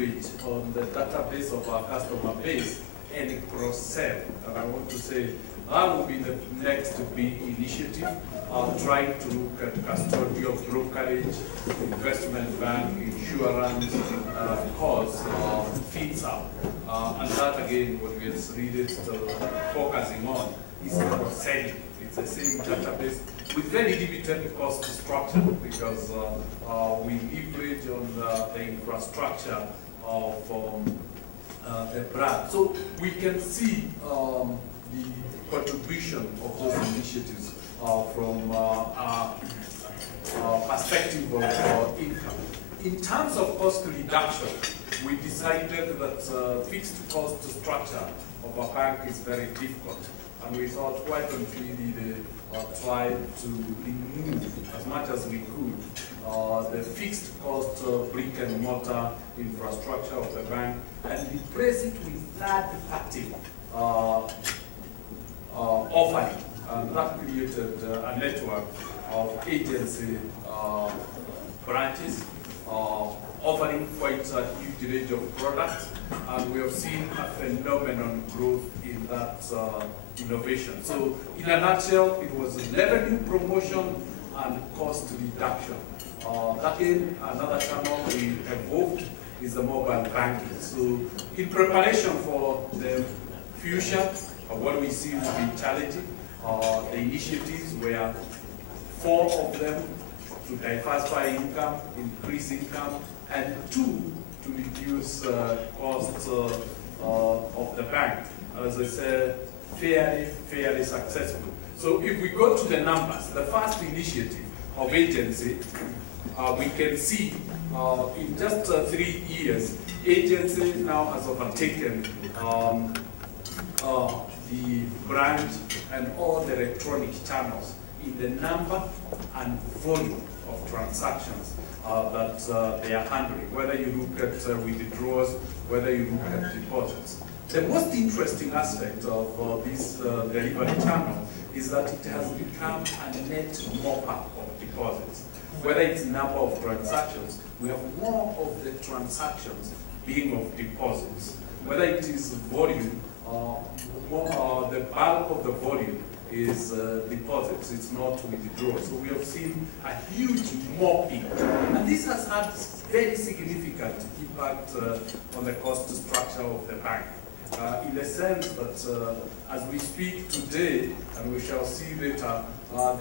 leverage on the database of our customer base and cross-sell. And I want to say that will be the next big initiative, trying to look at custodial brokerage, investment bank, insurance, and of course, feeds up. And that again, what we are really focusing on is cross-selling. It's the same database with very limited cost structure because we leverage on the infrastructure of the brand. So we can see the contribution of those initiatives from a perspective of income. In terms of cost reduction, we decided that fixed cost structure of a bank is very difficult. And we thought, why don't we really try to remove as much as we could the fixed cost brick and mortar infrastructure of the bank and replace it with third-party offering. And that created a network of agency branches offering quite a huge range of products. And we have seen a phenomenon growth in that innovation. So in a nutshell, it was revenue promotion and cost reduction. Again, another channel we evolved is the mobile banking. So in preparation for the future, what we see will be challenging. The initiatives were 4 of them to diversify income, increase income, and 2 to reduce costs of the bank. As I said, fairly successful. So if we go to the numbers, the first initiative of agency, we can see in just 3 years, agency now has overtaken the branch and all the electronic channels in the number and volume of transactions that they are handling, whether you look at withdrawals, whether you look at deposits. The most interesting aspect of this delivery channel is that it has become a net mopper of deposits. Whether it's number of transactions, we have more of the transactions being of deposits. Whether it is volume, the bulk of the volume is deposits, it's not withdrawals. So we have seen a huge mopping. And this has had very significant impact on the cost structure of the bank. In the sense that as we speak today, and we shall see later,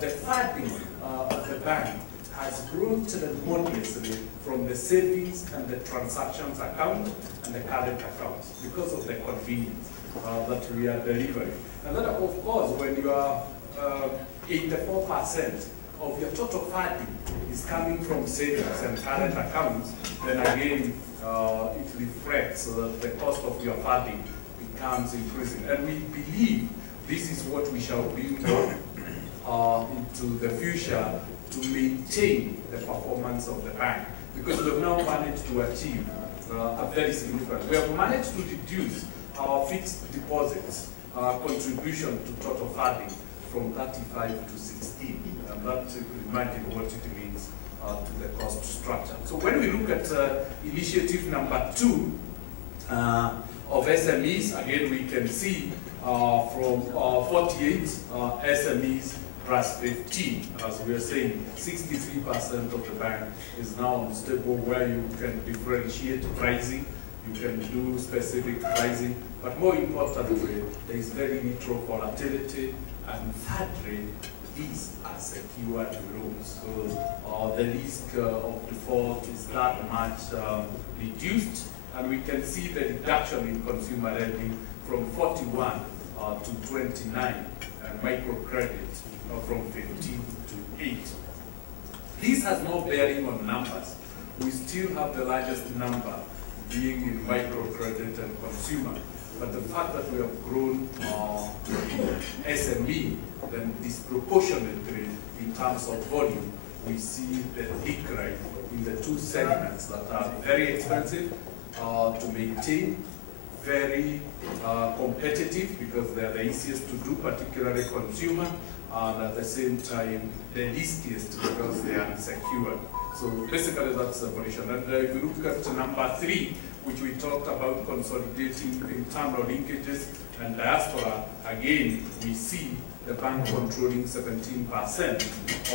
the funding of the bank has grown tremendously from the savings and the transactions account and the current account because of the convenience that we are delivering. And then, of course, when you are 84% of your total funding is coming from savings and current accounts, then again, it reflects the cost of your funding becomes increasing. And we believe this is what we shall build on into the future to maintain the performance of the bank. Because we have now managed to achieve a very significant. We have managed to reduce our fixed deposits contribution to total funding from 35 to 16. And that you can imagine what it means to the cost structure. So when we look at initiative number 2 of SMEs, again we can see from 48 SMEs plus 15, as we are saying, 63% of the bank is now on stable where you can differentiate pricing, you can do specific pricing, but more importantly, there is very little volatility, and thirdly, these are secured loans. So the risk of default is that much reduced, and we can see the reduction in consumer lending from 41 to 29, and microcredit from 15 to 8. This has no bearing on numbers. We still have the largest number being in microcredit and consumer. But the fact that we have grown SME, then disproportionately in terms of volume, we see the decline in the 2 segments that are very expensive to maintain, very competitive because they are the easiest to do, particularly consumer, and at the same time the riskiest because they are unsecured. So basically that's the position. And if you look at number 3, which we talked about consolidating internal linkages and diaspora, again, we see the bank controlling 17%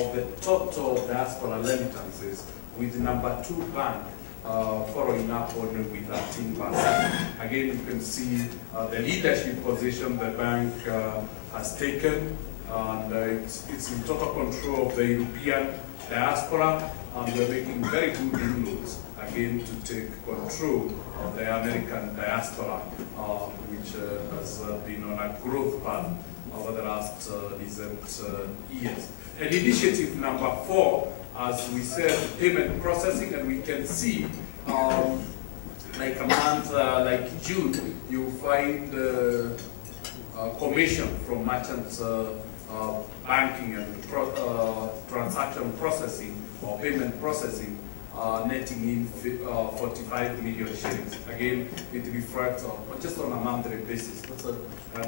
of the total diaspora remittances, with number 2 bank following up only with 13%. Again, you can see the leadership position the bank has taken, and it's in total control of the European diaspora, and we're making very good inroads again to take control of the American diaspora, which has been on a growth path over the last recent years. And initiative number 4, as we said, payment processing, and we can see like a month like June, you find commission from merchants banking and transaction processing or payment processing netting in 45 million shillings. Again, it reflects just on a monthly basis. That's an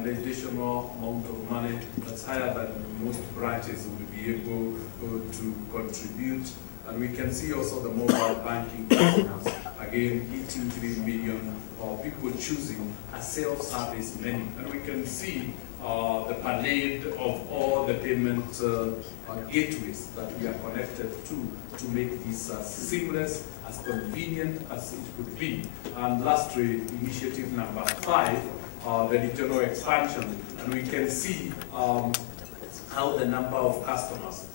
additional amount of money that's higher than most branches would be able to contribute. And we can see also the mobile banking customers, again, hitting 3 million people choosing a self-service menu. And we can see the parade of all the payment gateways that we are connected to make this as seamless, as convenient as it could be. And lastly, initiative number 5, the regional expansion. And we can see how the number of customers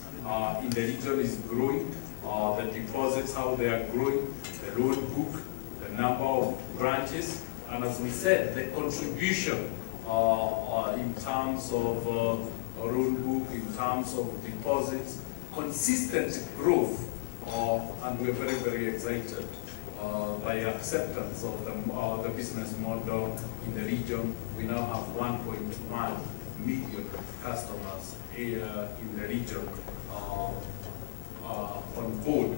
in the region is growing, the deposits, how they are growing, the loan book, the number of branches, and as we said, the contribution in terms of loan book, in terms of deposits, consistent growth, and we're very, very excited by acceptance of the business model in the region. We now have 1.1 million customers here in the region on board.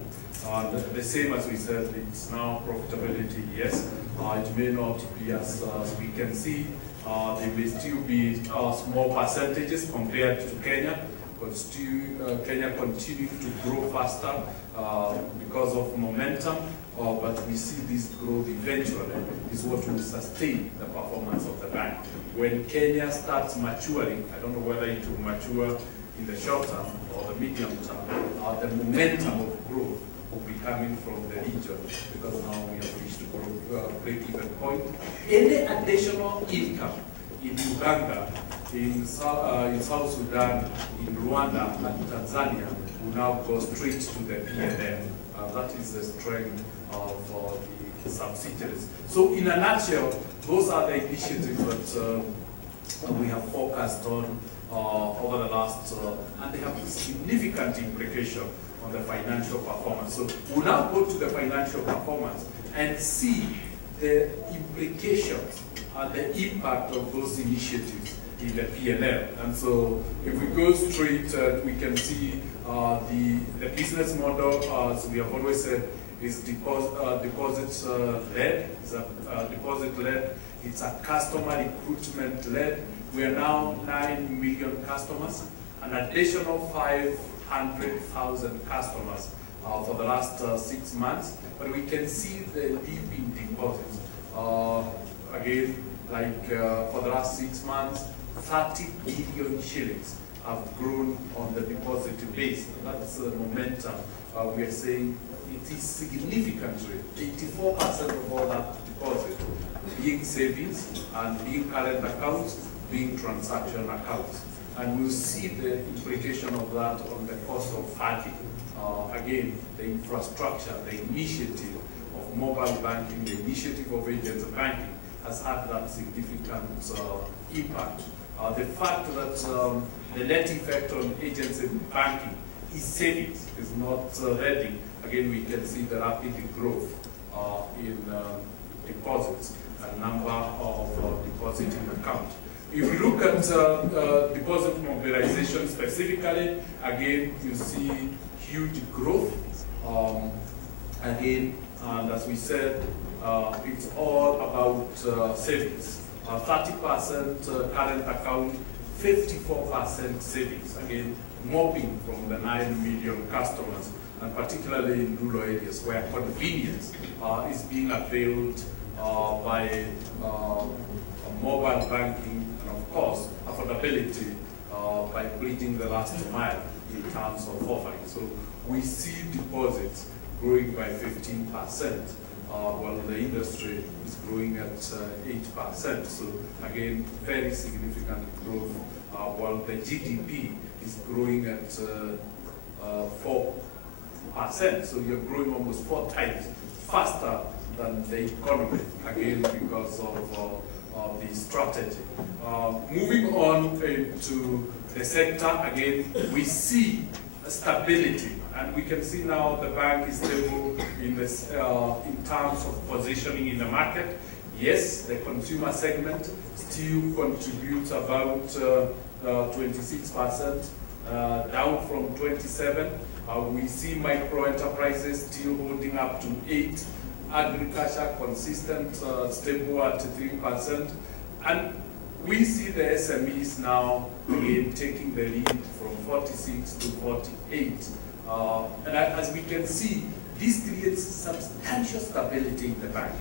The same as we said, it's now profitability, yes. It may not be as we can see. They may still be small percentages compared to Kenya, but still Kenya continues to grow faster because of momentum. But we see this growth eventually is what will sustain the performance of the bank. When Kenya starts maturing, I don't know whether it will mature in the short term or the medium term, the momentum of growth will be coming from the region, because now we have reached the break-even point. Any additional income in Uganda, in South Sudan, in Rwanda, and Tanzania will now go straight to the P&L. That is the strength of the subsidiaries. So in a nutshell, those are the initiatives that we have focused on over the last, and they have significant implication on the financial performance. So we'll now go to the financial performance and see the implications and the impact of those initiatives in the P&L. And so if we go straight, we can see the business model, as we have always said, is deposit-led. It's a deposit-led. It's a customer recruitment-led. We are now 9 million customers, an additional 500,000 customers for the last 6 months. But we can see the leap in deposits. Again, like for the last 6 months, 30 billion shillings have grown on the deposit base. That's the momentum. We are saying it is significantly 84% of all that deposit being savings and being current accounts, being transaction accounts. And we'll see the implication of that on the cost of funding. Again, the infrastructure, the initiative of mobile banking, the initiative of agents banking has had that significant impact. The fact that the net effect on agency banking is savings, is not lending. Again, we can see the rapid growth in deposits and number of depositing accounts. If we look at deposit mobilization specifically, again, you see huge growth. Again, and as we said, it's all about savings. 30% current account, 54% savings. Again, mopping from the 9 million customers, and particularly in rural areas where convenience is being availed by mobile banking and, of course, affordability by bridging the last mile in terms of offering. So we see deposits growing by 15%, while the industry is growing at 8%. So again, very significant growth, while the GDP is growing at 4%. So you're growing almost 4 times faster than the economy, again, because of the strategy. Moving on to the sector, again, we see stability, and we can see now the bank is stable in this, in terms of positioning in the market. Yes, the consumer segment still contributes about 26%, down from 27%. We see micro enterprises still holding up to 8%. Agriculture consistent, stable at 3%. And we see the SMEs now again taking the lead from 46 to 48. And as we can see, this creates substantial stability in the bank.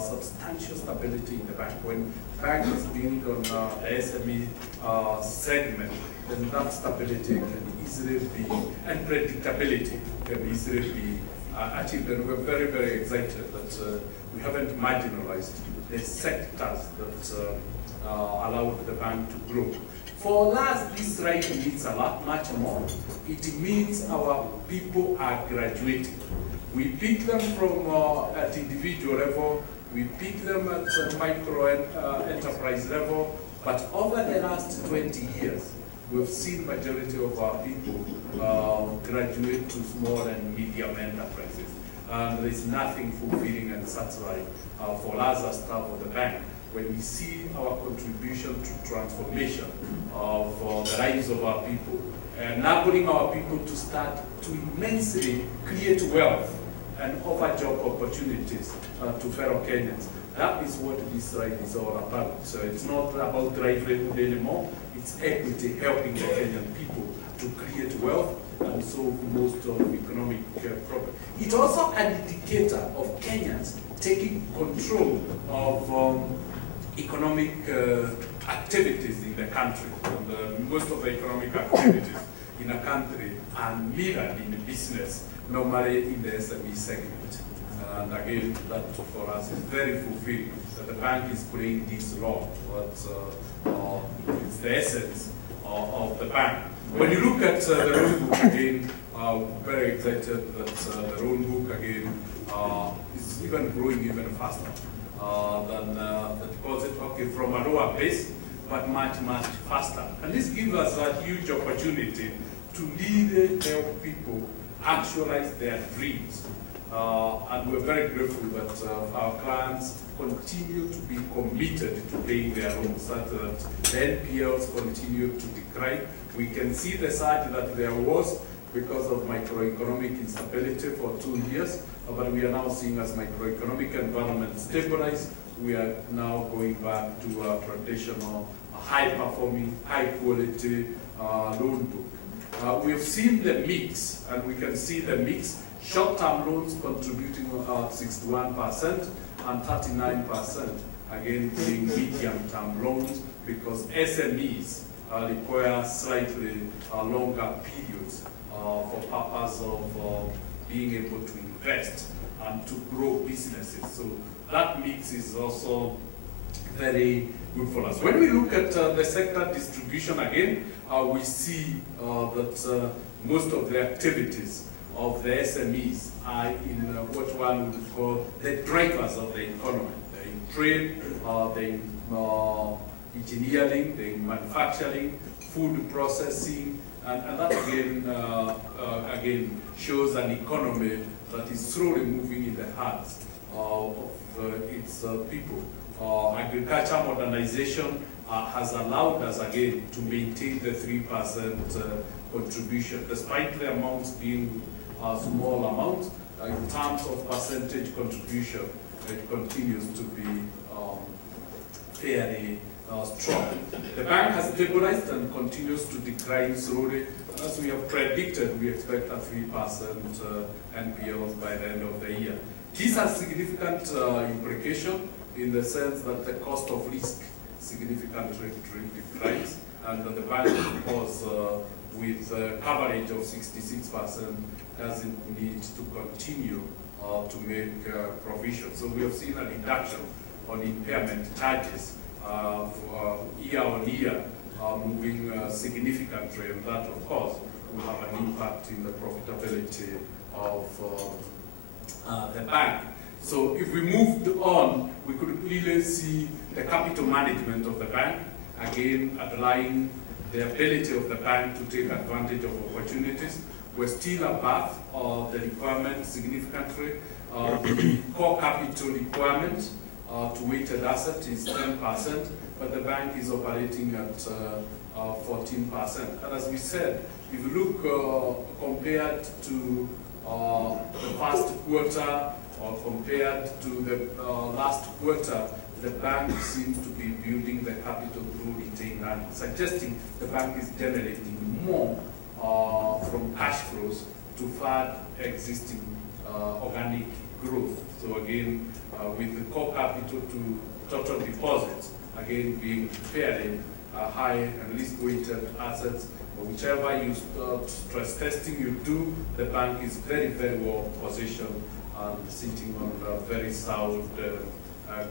Substantial stability in the bank. When bank is built on the SME segment, then that stability can easily be, and predictability can easily be achieved. And we're very, very excited that we haven't marginalized the sectors that allowed the bank to grow. For us, this right means a lot, much more. It means our people are graduating. We pick them from at individual level, we pick them at micro enterprise level, but over the last 20 years, we've seen majority of our people graduate to small and medium enterprises. And there's nothing fulfilling and satisfying for us as staff of the bank when we see our contribution to transformation of the lives of our people, enabling our people to start to immensely create wealth and offer job opportunities to fellow Kenyans. That is what this right is all about. So it's not about livelihood anymore. It's equity, helping the Kenyan people to create wealth and solve most of economic problems. It's also an indicator of Kenyans taking control of economic activities in the country. And most of the economic activities in a country are mirrored in business, normally in the SME segment. And again, that for us is very fulfilling that the bank is playing this role. It's the essence of the bank. When you look at the loan book again, very excited that the loan book again is even growing even faster than the deposit, okay, from a lower base, but much, much faster. And this gives us a huge opportunity to lead, help people actualize their dreams. And we're very grateful that our clients continue to be committed to paying their loans, such that the NPLs continue to decline. We can see the surge that there was because of macroeconomic instability for 2 years, but we are now seeing as macroeconomic environment stabilize, we are now going back to a traditional, high-performing, high-quality loan book. We've seen the mix, and we can see the mix. Short-term loans contributing 61% and 39%, again being medium-term loans, because SMEs require slightly longer periods for purpose of being able to invest and to grow businesses. So that mix is also very good for us. When we look at the sector distribution again, we see that most of the activities of the SMEs are in what one would call the drivers of the economy. They're in trade, they're in engineering, they're in manufacturing, food processing, and that again shows an economy that is slowly moving in the hearts of its people. Agriculture modernization has allowed us again to maintain the 3% contribution, despite the amounts being small amounts. In terms of percentage contribution, it continues to be fairly strong. The bank has stabilized and continues to decline slowly. As we have predicted, we expect a 3% NPLs by the end of the year. This has significant implication in the sense that the cost of risk significantly declines, and the bank, of course, with coverage of 66%, doesn't need to continue to make provision. So we have seen a reduction on impairment charges year on year, moving significantly, and that, of course, will have an impact in the profitability of the bank. So if we moved on, we could really see the capital management of the bank, again underlying the ability of the bank to take advantage of opportunities. We're still above the requirement significantly. The core capital requirement to weighted asset is 10%, but the bank is operating at 14%. And as we said, if you look compared to the first quarter or compared to the last quarter, the bank seems to be building the capital through retained earnings, suggesting the bank is generating more from cash flows to fund existing organic growth. So again, with the core capital to total deposits, again being fairly high and risk-weighted assets, whichever you stress testing you do, the bank is very, very well positioned and sitting on a very sound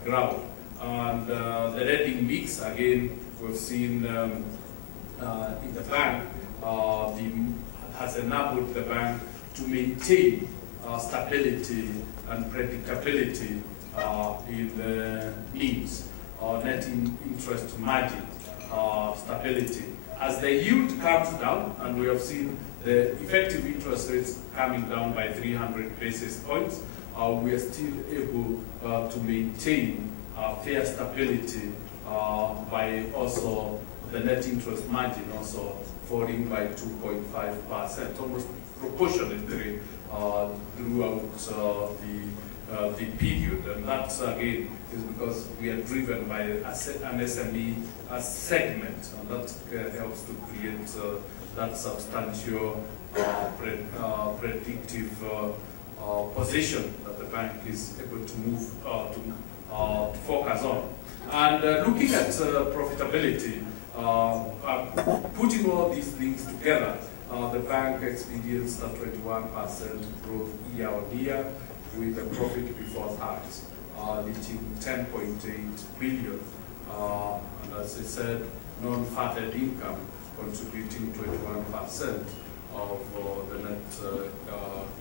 ground. And the lending mix, again, we've seen in the bank, has enabled the bank to maintain stability and predictability in the NIMs, net interest margin stability. As the yield comes down, and we have seen the effective interest rates coming down by 300 basis points, we are still able to maintain fair stability by also the net interest margin also falling by 2.5%, almost proportionately throughout the period. And that, again, is because we are driven by an SME segment, and that helps to create that substantial predictive position that the bank is able to move to focus on. And looking at profitability, putting all these things together, the bank experienced a 21% growth year on year, with a profit before tax reaching 10.8 billion. And as I said, non-funded income contributing 21% of the net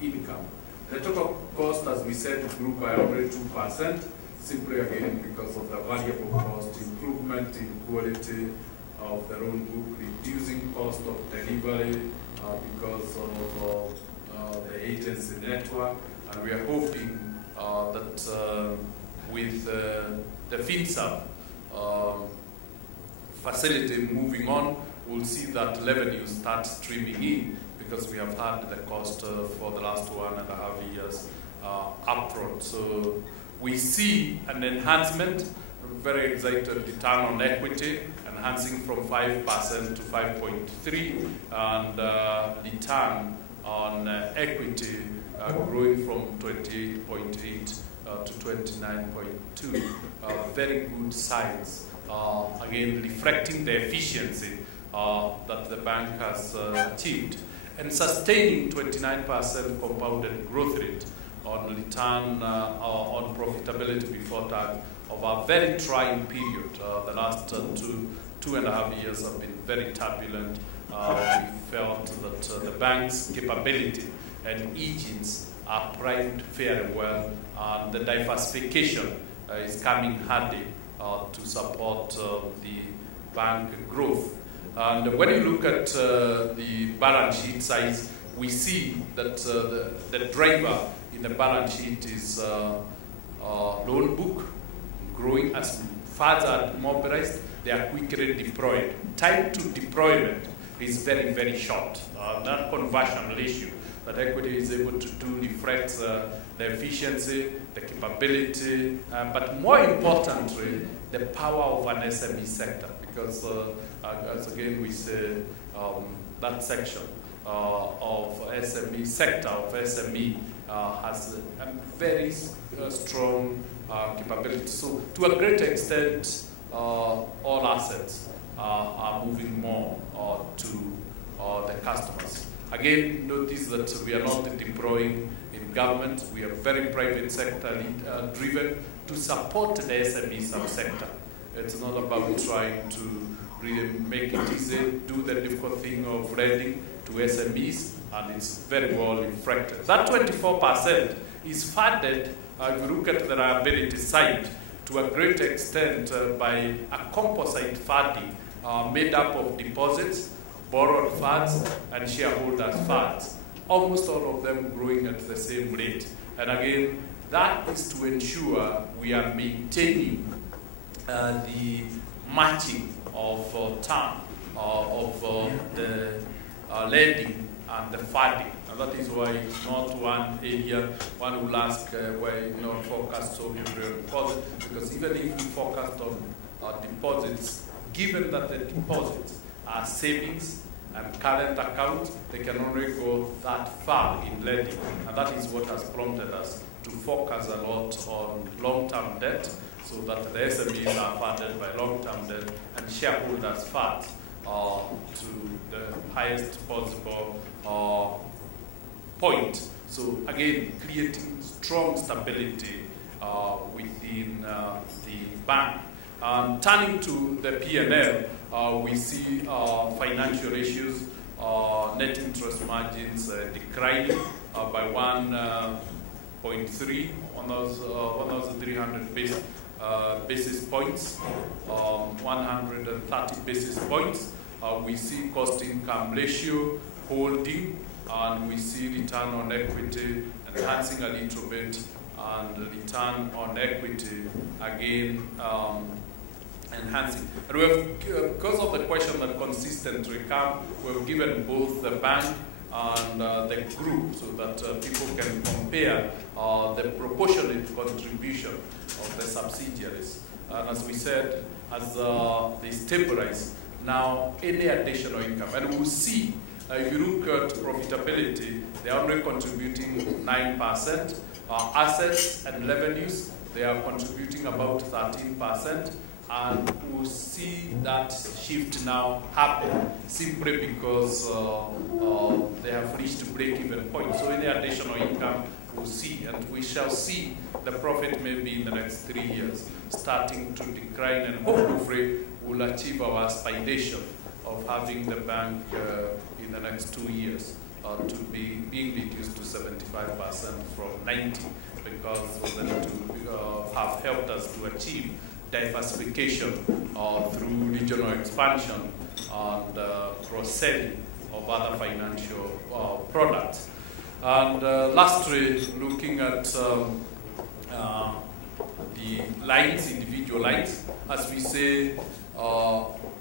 income. The total cost, as we said, grew by only 2%, simply again because of the variable cost improvement in quality of the loan book, reducing cost of delivery because of the agency network. And we are hoping that with the FinSub facility moving on, we'll see that revenue start streaming in, because we have had the cost for the last 1.5 years upfront. So we see an enhancement, very excited return on equity, enhancing from 5% to 5.3%, and return on equity growing from 28.8 to 29.2. Very good signs, again reflecting the efficiency that the bank has achieved, and sustaining 29% compounded growth rate on return on profitability before tax of a very trying period. The last 2.5 years have been very turbulent. We felt that the bank's capability and engines are primed very well, and the diversification is coming handy to support the bank growth. And when you look at the balance sheet size, we see that the driver in the balance sheet is loan book growing. As funds are mobilized, they are quickly deployed. Time to deployment is very, very short. That conversion ratio that equity is able to do reflects the efficiency, the capability, but more importantly, the power of an SME sector, because as again we say, that section of SME sector of SME has a very strong capability. So to a great extent, all assets are moving more to the customers. Again, notice that we are not deploying in government. We are very private sector driven to support the SME subsector. It's not about trying to really make it easy, do the difficult thing of lending to SMEs, and it's very well reflected. That 24% is funded, if you look at the liability side, to a great extent by a composite funding made up of deposits, borrowed funds, and shareholders' funds. Almost all of them growing at the same rate. And again, that is to ensure we are maintaining the matching of term of the lending and the funding. And that is why it's not one area. One will ask why not focus so heavily on deposits, because even if we focused on deposits, given that the deposits are savings and current accounts, they can only go that far in lending. And that is what has prompted us to focus a lot on long-term debt, so that the SMEs are funded by long-term debt and shareholders' funds to the highest possible point. So again, creating strong stability within the bank. Turning to the P&L, we see financial issues, net interest margins declining by 1.3 on those 1,300 basis points, 130 basis points. We see cost-income ratio holding, and we see return on equity enhancing a little bit, and return on equity again enhancing. And we have, because of the question that consistently come, we've given both the bank and the group so that people can compare the proportionate contribution of the subsidiaries. And as we said, as they stabilize, now any additional income, and we'll see, if you look at profitability, they are only contributing 9%. Assets and revenues, they are contributing about 13%. And we'll see that shift now happen simply because they have reached break-even point. So any additional income we'll see, and we shall see the profit maybe in the next 3 years starting to decline, and hopefully we'll achieve our aspiration of having the bank in the next 2 years to be being reduced to 75% from 90%, because they have helped us to achieve diversification through regional expansion and cross-selling of other financial products. And lastly, looking at the lines, individual lines, as we say,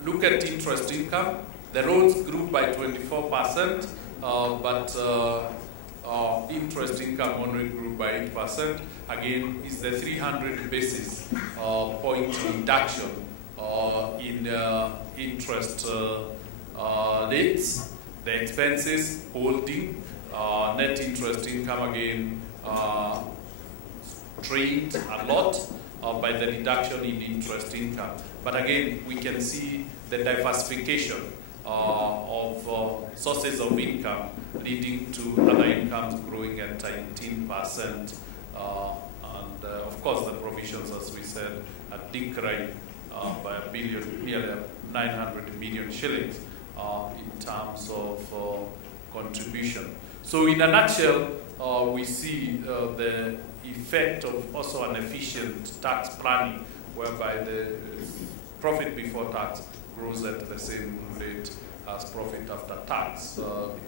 look at interest income. The loans grew by 24%, but interest income only grew by 8%. Again, is the 300 basis point reduction in interest rates, the expenses holding, net interest income again trained a lot by the reduction in interest income. But again, we can see the diversification of sources of income leading to other incomes growing at 19%. And of course, the provisions, as we said, are declined by a billion, nearly 900 million shillings in terms of contribution. So in a nutshell, we see the effect of also an efficient tax planning, whereby the profit before tax grows at the same rate as profit after tax,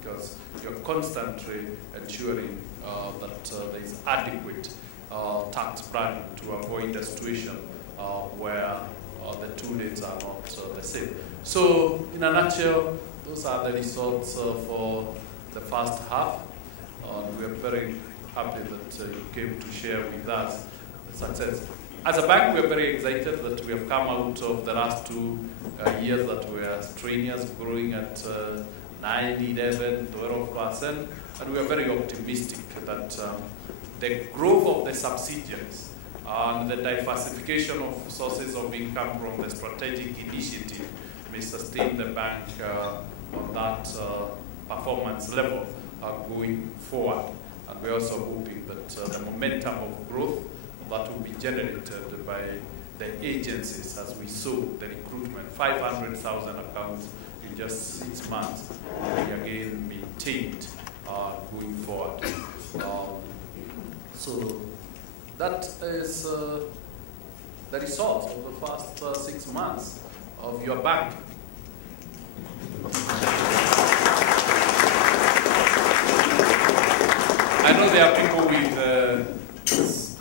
because you're constantly ensuring that there is adequate tax planning to avoid a situation where the two rates are not the same. So, in a nutshell, those are the results for the first half. We are very happy that you came to share with us the success. As a bank, we are very excited that we have come out of the last 2 years that were strenuous, growing at 9, 11, 12%. and we are very optimistic that the growth of the subsidiaries and the diversification of sources of income from the strategic initiative may sustain the bank on that performance level going forward. And we're also hoping that the momentum of growth that will be generated by the agencies, as we saw the recruitment, 500,000 accounts in just 6 months, will be again maintained going forward. So that is the result of the first 6 months of your bank. I know there are people with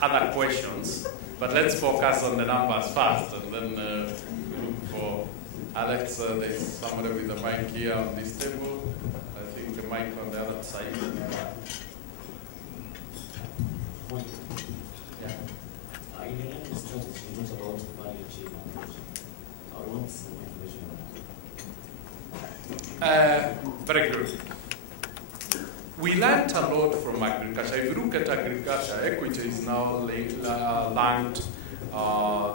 other questions, but let's focus on the numbers first, and then look for Alex. There's somebody with a mic here on this table. I think the mic on the other side. In the lending strategy, you talked about value chain approach. What's some information on that? Very good. We learned a lot from agriculture. If you look at agriculture, Equity is now ranked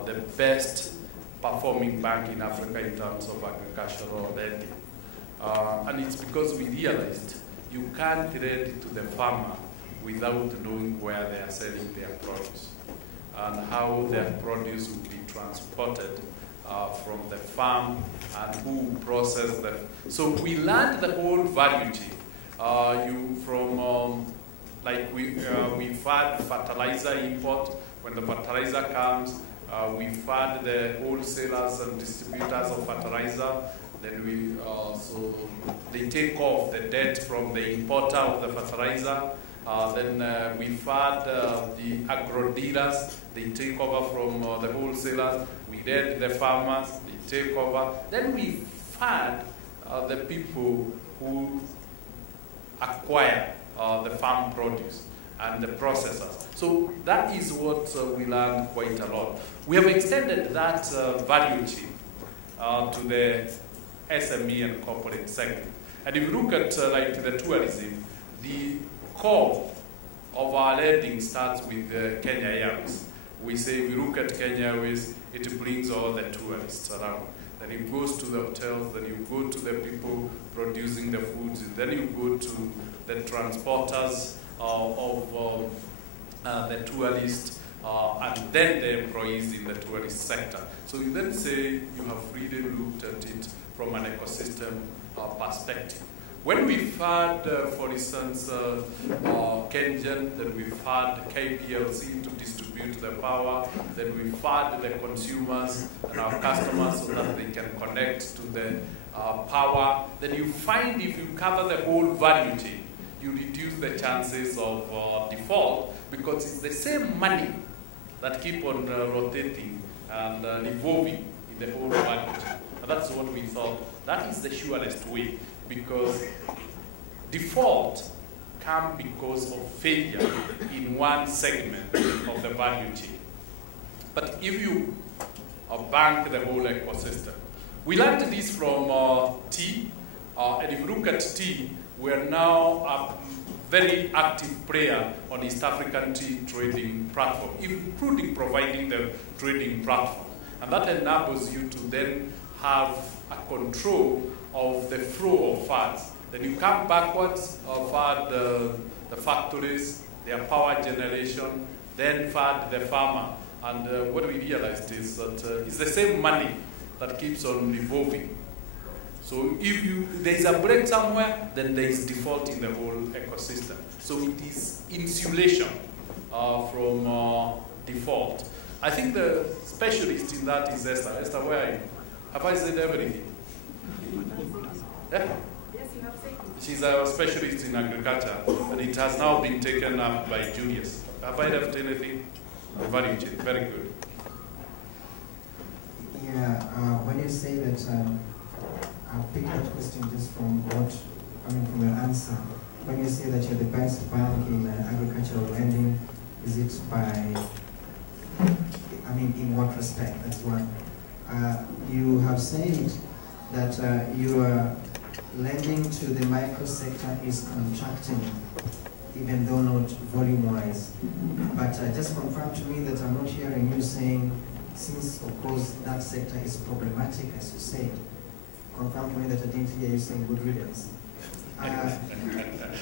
the best performing bank in Africa in terms of agricultural lending. And it's because we realized you can't lend to the farmer without knowing where they are selling their produce and how their produce will be transported from the farm and who process them. So we learned the whole value chain. We've had fertilizer import. When the fertilizer comes, we've had the wholesalers and distributors of fertilizer. Then so they take off the debt from the importer of the fertilizer. Then we've had the agro dealers. They take over from the wholesalers. We lend the farmers. They take over. Then we've had the people who acquire the farm produce and the processors. So that is what we learned quite a lot. We have extended that value chain to the SME and corporate segment. And if you look at the tourism, the core of our lending starts with Kenya Airways. We say if you look at Kenya Airways, it brings all the tourists around. Then it goes to the hotels, then you go to the people producing the foods, and then you go to the transporters of the tourists, and then the employees in the tourist sector. So you then say you have really looked at it from an ecosystem perspective. When we've had, for instance, Kengen, then we've had KPLC to distribute the power, then we've had the consumers and our customers so that they can connect to the power, then you find if you cover the whole value chain, you reduce the chances of default because it's the same money that keep on rotating and evolving in the whole value chain. And that's what we thought, that is the surest way. Because default comes because of failure in one segment of the value chain. But if you bank the whole ecosystem, we learned this from tea, and if you look at tea, we are now a very active player on East African tea trading platform, including providing the trading platform. And that enables you to then have a control of the flow of funds. Then you come backwards, fund the factories, their power generation, then fund the farmer. And what we realized is that it's the same money that keeps on revolving. So if there is a break somewhere, then there is default in the whole ecosystem. So it is insulation from default. I think the specialist in that is Esther. Esther, where are you? Have I said everything? Yeah? Yes, you have said. She's a specialist in agriculture, and it has now been taken up by Julius. Have I left anything? Very good. Very good. Yeah, when you say that, I'll pick that question just from from your answer. When you say that you're the best bank in agricultural lending, is it by, in what respect? That's one. You have said that you are lending to the micro sector is contracting, even though not volume-wise. But just confirm to me that I'm not hearing you saying, since of course that sector is problematic, as you said, confirm to me that I didn't hear you saying good riddance.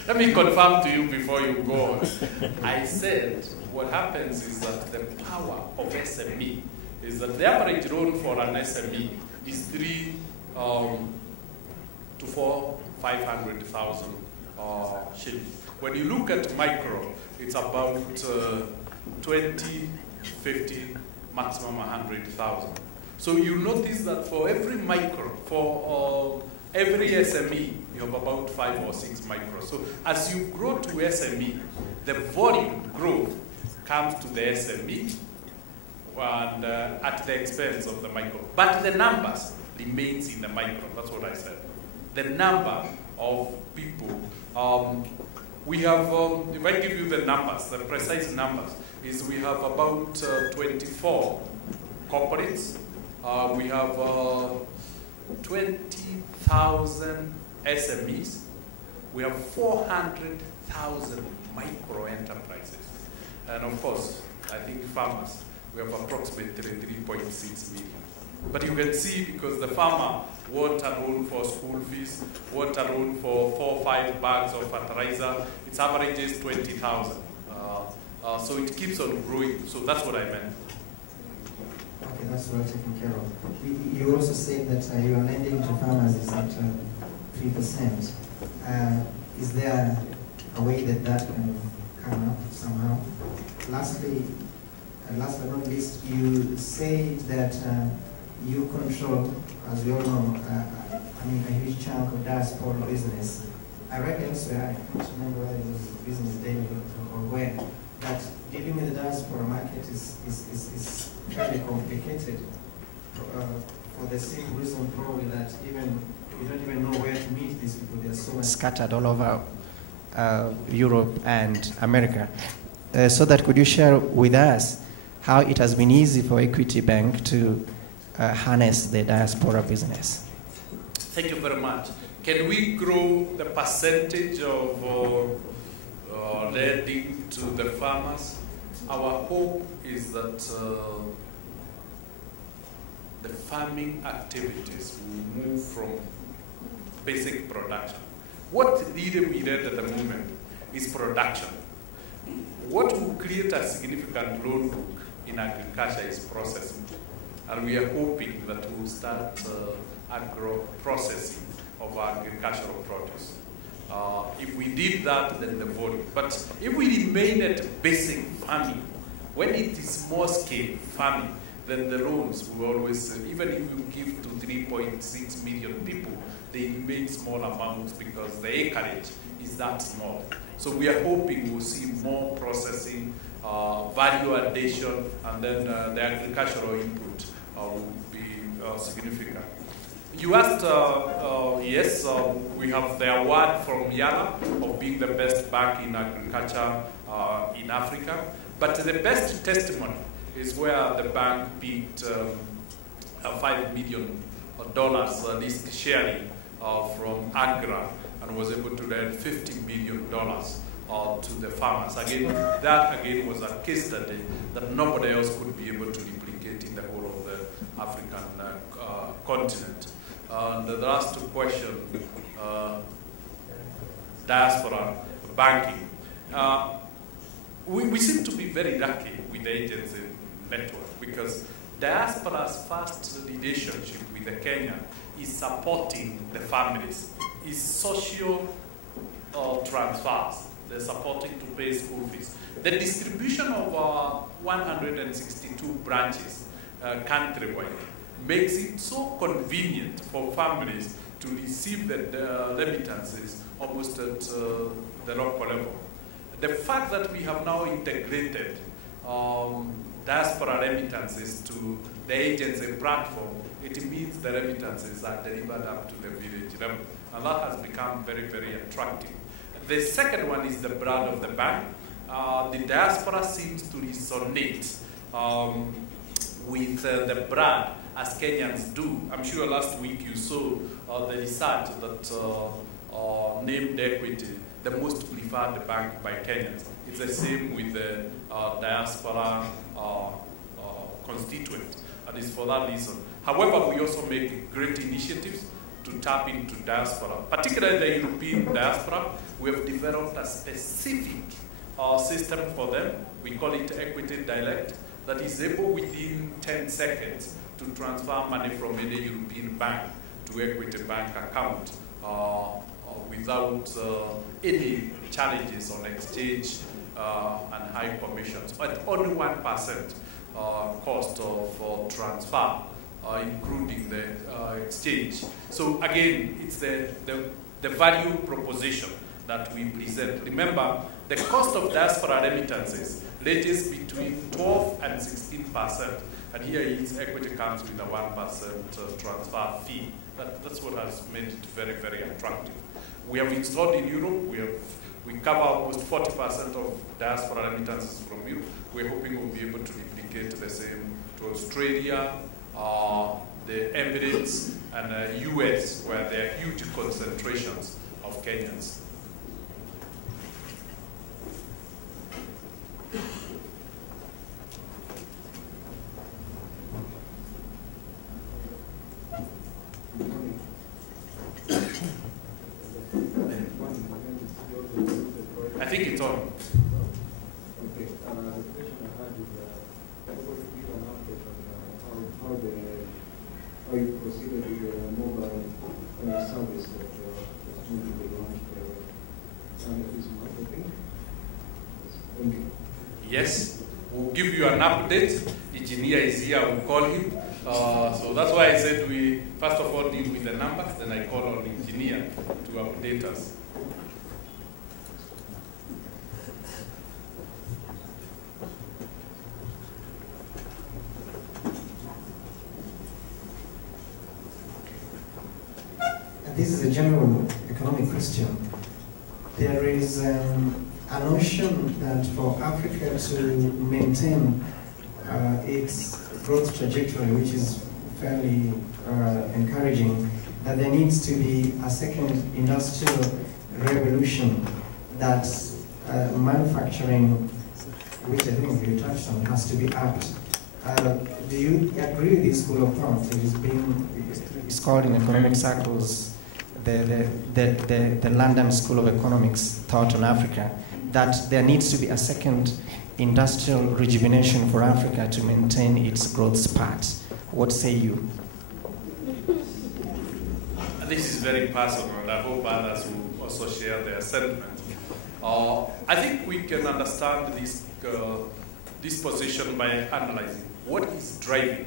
Let me confirm to you before you go on. I said what happens is that the power of SME is that the average loan for an SME is 3 to 500,000 shillings. When you look at micro, it's about 20, 50, maximum 100,000. So you notice that for every micro, for every SME, you have about 5 or 6 micros. So as you grow to SME, the volume growth comes to the SME and at the expense of the micro. But the numbers remains in the micro. That's what I said. The number of people, we have, if I give you the numbers, the precise numbers, is we have about 24 corporates. We have 20,000 SMEs. We have 400,000 micro enterprises. And of course, I think farmers, we have approximately 3.6 million. But you can see, because the farmer won't a loan for school fees, won't a loan for 4 or 5 bags of fertilizer, its average is 20,000. So it keeps on growing. So that's what I meant. Okay, that's well taken care of. You also said that your lending to farmers is at 3%. Is there a way that that can come up somehow? Lastly, last but not least, you said that you control, as we all know, a huge chunk of diaspora business. I read elsewhere, I can't remember whether it was Business Daily or where, that dealing with the diaspora market is fairly complicated for the simple reason probably that even you don't even know where to meet these people. They're so scattered all over Europe and America. So that could you share with us how it has been easy for Equity Bank to harness the diaspora business? Thank you very much. Can we grow the percentage of lending to the farmers? Our hope is that the farming activities will move from basic production. What really we need at the moment is production. What will create a significant loan book in agriculture is processing. And we are hoping that we'll start agro-processing of agricultural produce. If we did that, then the volume. But if we remain at basic farming, when it is small scale farming, then the loans will always, even if you give to 3.6 million people, they remain small amounts because the acreage is that small. So we are hoping we'll see more processing, value addition, and then the agricultural input will be significant. You asked, yes, we have the award from Yala of being the best bank in agriculture in Africa. But the best testimony is where the bank picked $5 million risk sharing from Agra and was able to lend $50 million to the farmers. Again, that again was a case study that nobody else could be able to replicate in the whole of the African continent. And the last question, diaspora banking. We seem to be very lucky with the agency network because diaspora's first relationship with the Kenya is supporting the families, is social transfers. They're supporting to pay school fees. The distribution of 162 branches countrywide makes it so convenient for families to receive the remittances almost at the local level. The fact that we have now integrated diaspora remittances to the agency platform, it means the remittances are delivered up to the village level. And that has become very, very attractive. The second one is the brand of the bank. The diaspora seems to resonate with the brand as Kenyans do. I'm sure last week you saw the research that named Equity the most preferred bank by Kenyans. It's the same with the diaspora constituent, and it's for that reason. However, we also make great initiatives to tap into diaspora, particularly the European diaspora. We have developed a specific system for them. We call it Equity Direct, that is able within 10 seconds to transfer money from any European bank to Equity Bank account without any challenges on exchange and high commissions, but only 1% cost of transfer, including the exchange. So again, it's the value proposition that we present. Remember, the cost of diaspora remittances ranges between 12 and 16%, and here Equity comes with a 1% transfer fee. That's what has made it very, very attractive. We have installed in Europe. We cover almost 40% of diaspora remittances from Europe. We're hoping we'll be able to replicate the same to Australia, the Emirates, and US, where there are huge concentrations of Kenyans. I think it's on. Okay. The question I had is, possible to give an update on how you proceeded with the mobile service that was going to be launched this month, I think. Thank you. Yes, we'll give you an update. Engineer is here, we'll call him. So that's why I said we first of all deal with the numbers, then I call on engineer to update us. This is a general economic question. There is a notion that for Africa to maintain its growth trajectory, which is fairly encouraging, that there needs to be a second industrial revolution, that manufacturing, which I think you touched on, has to be upped. Do you agree with this school of thought? It's called in economic circles the London School of Economics thought on Africa, that there needs to be a second industrial rejuvenation for Africa to maintain its growth spurt. What say you? This is very personal, and I hope others will also share their sentiment. I think we can understand this position by analyzing what is driving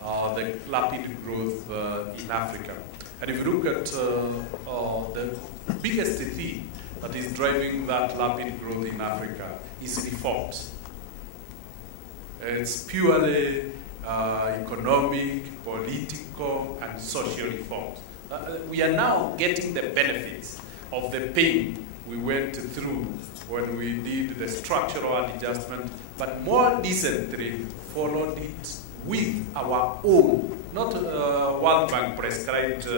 the rapid growth in Africa. And if you look at the biggest theme that is driving that rapid growth in Africa is reforms. It's purely economic, political, and social reforms. We are now getting the benefits of the pain we went through when we did the structural adjustment, but more recently followed it with our own, not World Bank prescribed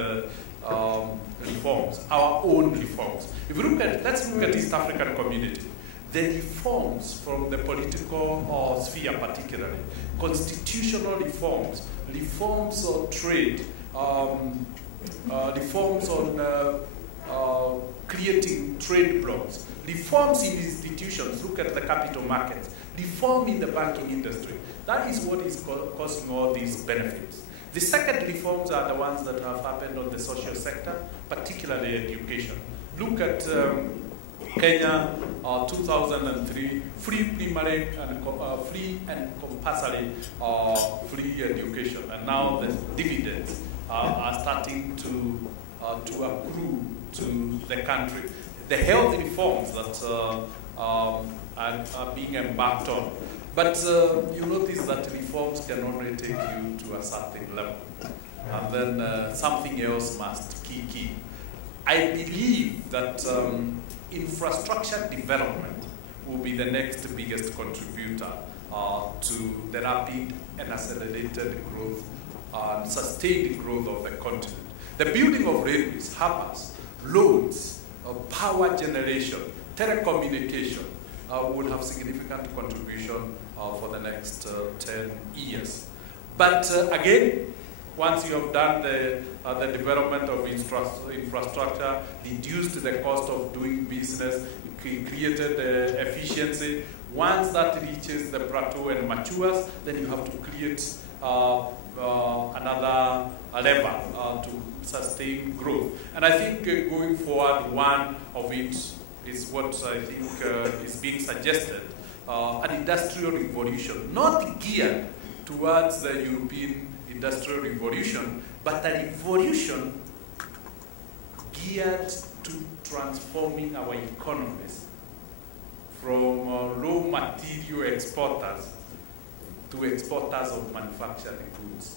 reforms, our own reforms. If you look at, let's look at East African community. The reforms from the political sphere particularly, constitutional reforms, reforms on trade, reforms on creating trade blocks, reforms in institutions, look at the capital markets, reform in the banking industry. That is what is causing all these benefits. The second reforms are the ones that have happened on the social sector, particularly education. Look at Kenya, 2003, free primary and free and compulsory free education, and now the dividends are starting to accrue to the country. The health reforms that are being embarked on. But you notice that reforms can only take you to a certain level. And then something else must kick in. I believe that infrastructure development will be the next biggest contributor to the rapid and accelerated growth and sustained growth of the continent. The building of railways, harbors, roads, power generation, telecommunication will have significant contribution for the next 10 years. But again, once you have done the development of infrastructure, reduced the cost of doing business, created efficiency, once that reaches the plateau and matures, then you have to create another level to sustain growth. And I think going forward, one of it is what I think is being suggested, an industrial revolution, not geared towards the European industrial revolution, but a revolution geared to transforming our economies from raw material exporters to exporters of manufactured goods.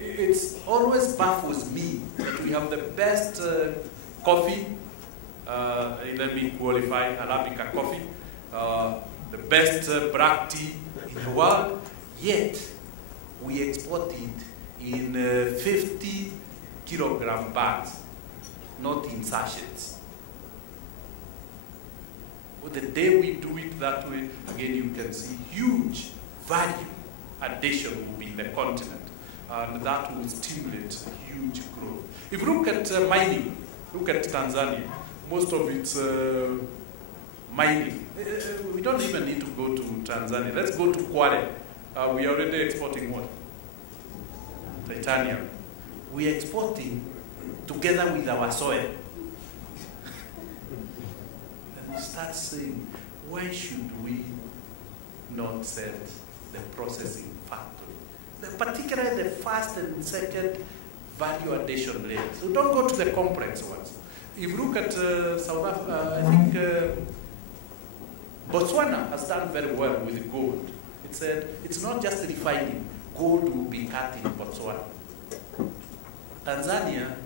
It always baffles me that we have the best coffee, let me qualify Arabica coffee, the best black tea in the world, yet we export it in 50 kilogram bags, not in sachets. But the day we do it that way, again, you can see huge value addition will be in the continent, and that will stimulate huge growth. If you look at mining, look at Tanzania, most of it's mining. We don't even need to go to Tanzania. Let's go to Kwale. We are already exporting what? Titanium. We are exporting together with our soil. And we start saying, why should we not set the processing factory? Particularly the first and second value addition layers. So don't go to the complex ones. If you look at South Africa, I think Botswana has done very well with gold. It said it's not just refining. Gold will be cut in Botswana. Tanzania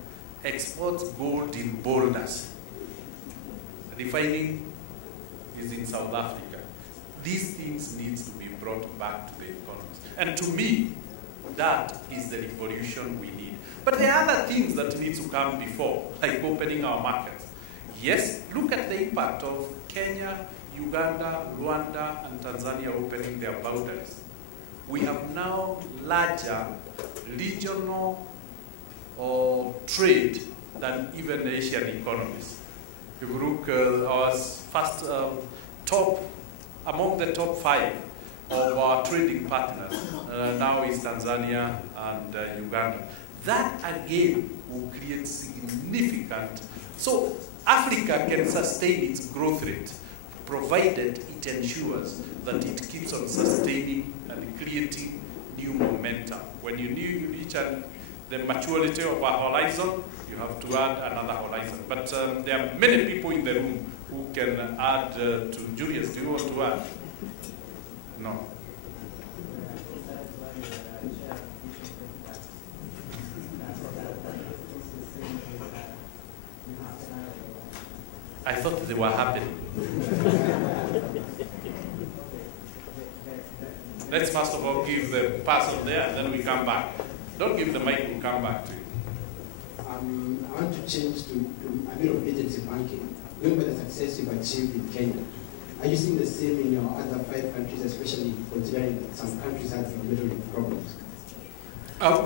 exports gold in boulders. Refining is in South Africa. These things need to be brought back to the economies. And to me, that is the revolution we need. But there are other things that need to come before, like opening our markets. Yes, look at the impact of Kenya, Uganda, Rwanda, and Tanzania opening their boundaries. We have now larger regional trade than even Asian economies. If you look our first among the top 5 of our trading partners now is Tanzania and Uganda. That again will create significant. So Africa can sustain its growth rate, provided it ensures that it keeps on sustaining and creating new momentum. When you reach the maturity of a horizon, you have to add another horizon. But there are many people in the room who can add to Julius. Do you want to add? No. I thought they were happening. Let's first of all give the person there, and then we come back. Don't give the mic, we'll come back to you. I want to change to a bit of agency banking. Going by the success you've achieved in Kenya, are you seeing the same in your other 5 countries, especially considering that some countries have regulatory problems?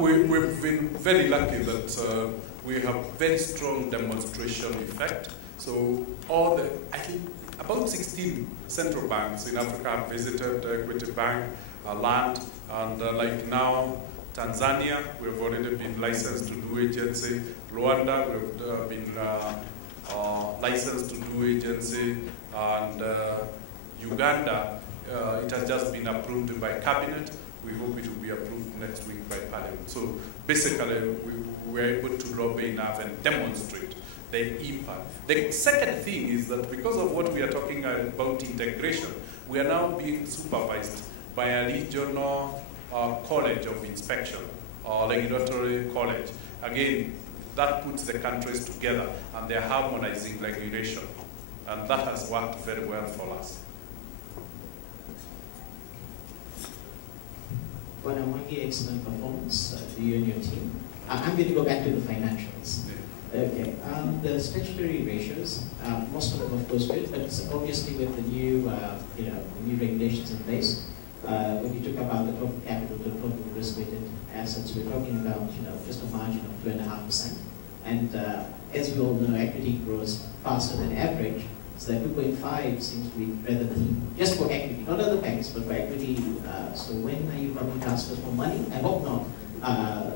We've been very lucky that we have very strong demonstration effect. So I think about 16 central banks in Africa have visited Equity Bank, land, and like now, Tanzania, we've already been licensed to do agency. Rwanda, we've been licensed to do agency. And Uganda, it has just been approved by cabinet. We hope it will be approved next week by parliament. So basically, we were able to lobby enough and demonstrate the impact. The second thing is that because of what we are talking about integration, we are now being supervised by a regional college of inspection, or regulatory college. Again, that puts the countries together and they're harmonizing regulation. And that has worked very well for us. Well, I want to hear excellent performance to you and your team. I'm going to go back to the financials. Okay, the statutory ratios, most of them of course good, but it's obviously with the new, the new regulations in place, when you talk about the total capital to total risk-weighted assets, we're talking about, just a margin of 2.5%. And as we all know, equity grows faster than average, so that 2.5 seems to be rather than, just for equity, not other banks, but for equity. So when are you coming to ask us for money? I hope not.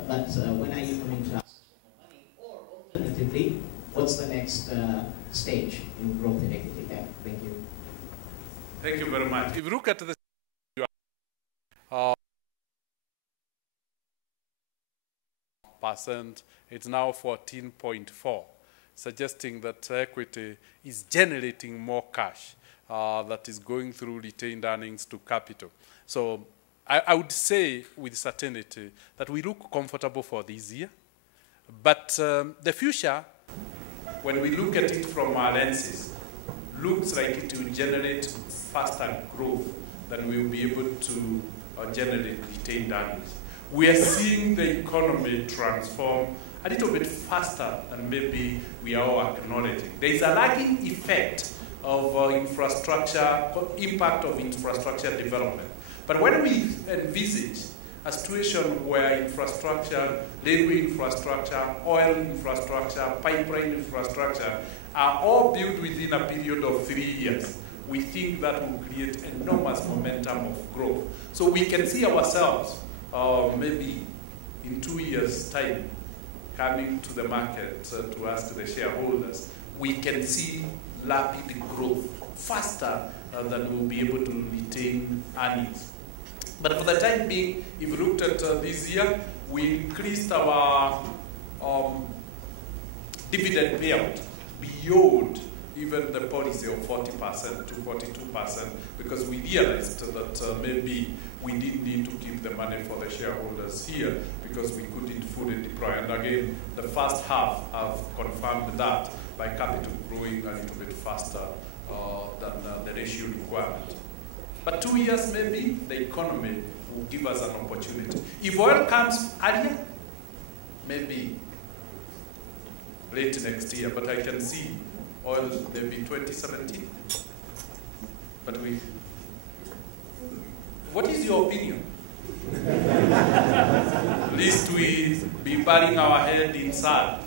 But when are you coming to ask us for more money? Or alternatively, what's the next stage in growth in equity? Yeah, thank you. Thank you very much. If you look at the percent, it's now 14.4, suggesting that equity is generating more cash that is going through retained earnings to capital. So I would say with certainty that we look comfortable for this year, but the future, when we look at it from our lenses, looks like it will generate faster growth than we will be able to generate retained earnings. We are seeing the economy transform a little bit faster than maybe we are all acknowledging. There is a lagging effect of infrastructure, impact of infrastructure development. But when we envisage a situation where infrastructure, railway infrastructure, oil infrastructure, pipeline infrastructure are all built within a period of 3 years, we think that will create enormous momentum of growth. So we can see ourselves maybe in 2 years' time coming to the market to ask the shareholders, we can see rapid growth faster than we'll be able to retain earnings. But for the time being, if you looked at this year, we increased our dividend payout beyond even the policy of 40% to 42%, because we realized that maybe we didn't need to keep the money for the shareholders here because we couldn't fully deploy. And again, the first half have confirmed that by capital growing a little bit faster than the ratio requirement. But 2 years maybe, the economy will give us an opportunity. If oil comes earlier, maybe late next year, but I can see oil maybe 2017. But what is your opinion? At least we be burying our head in sand.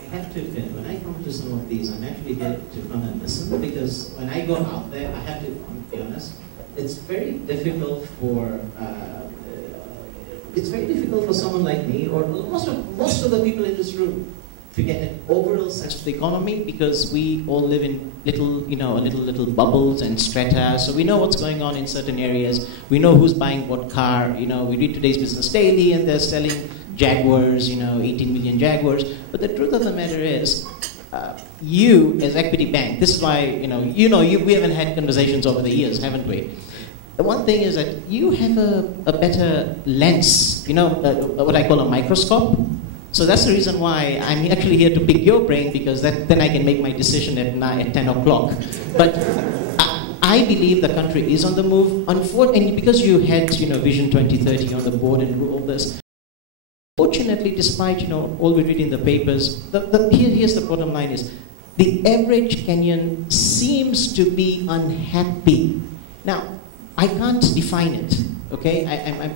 I have to admit, when I come to some of these, I'm actually here to come and listen, because when I go out there, I have to be honest, it's very difficult for someone like me, or most of the people in this room, to get an overall sense of the economy, because we all live in little bubbles and strata, so we know what's going on in certain areas. We know who's buying what car. We read today's Business Daily, and they're selling Jaguars, 18 million Jaguars. But the truth of the matter is, you as Equity Bank, this is why we haven't had conversations over the years, haven't we? The one thing is that you have a better lens, what I call a microscope. So that's the reason why I'm actually here to pick your brain, because then I can make my decision at 10 o'clock. But I believe the country is on the move. Unfortunately, because you had Vision 2030 on the board and all this. Fortunately, despite all we read in the papers, here's the bottom line is the average Kenyan seems to be unhappy. Now, I can't define it. Okay,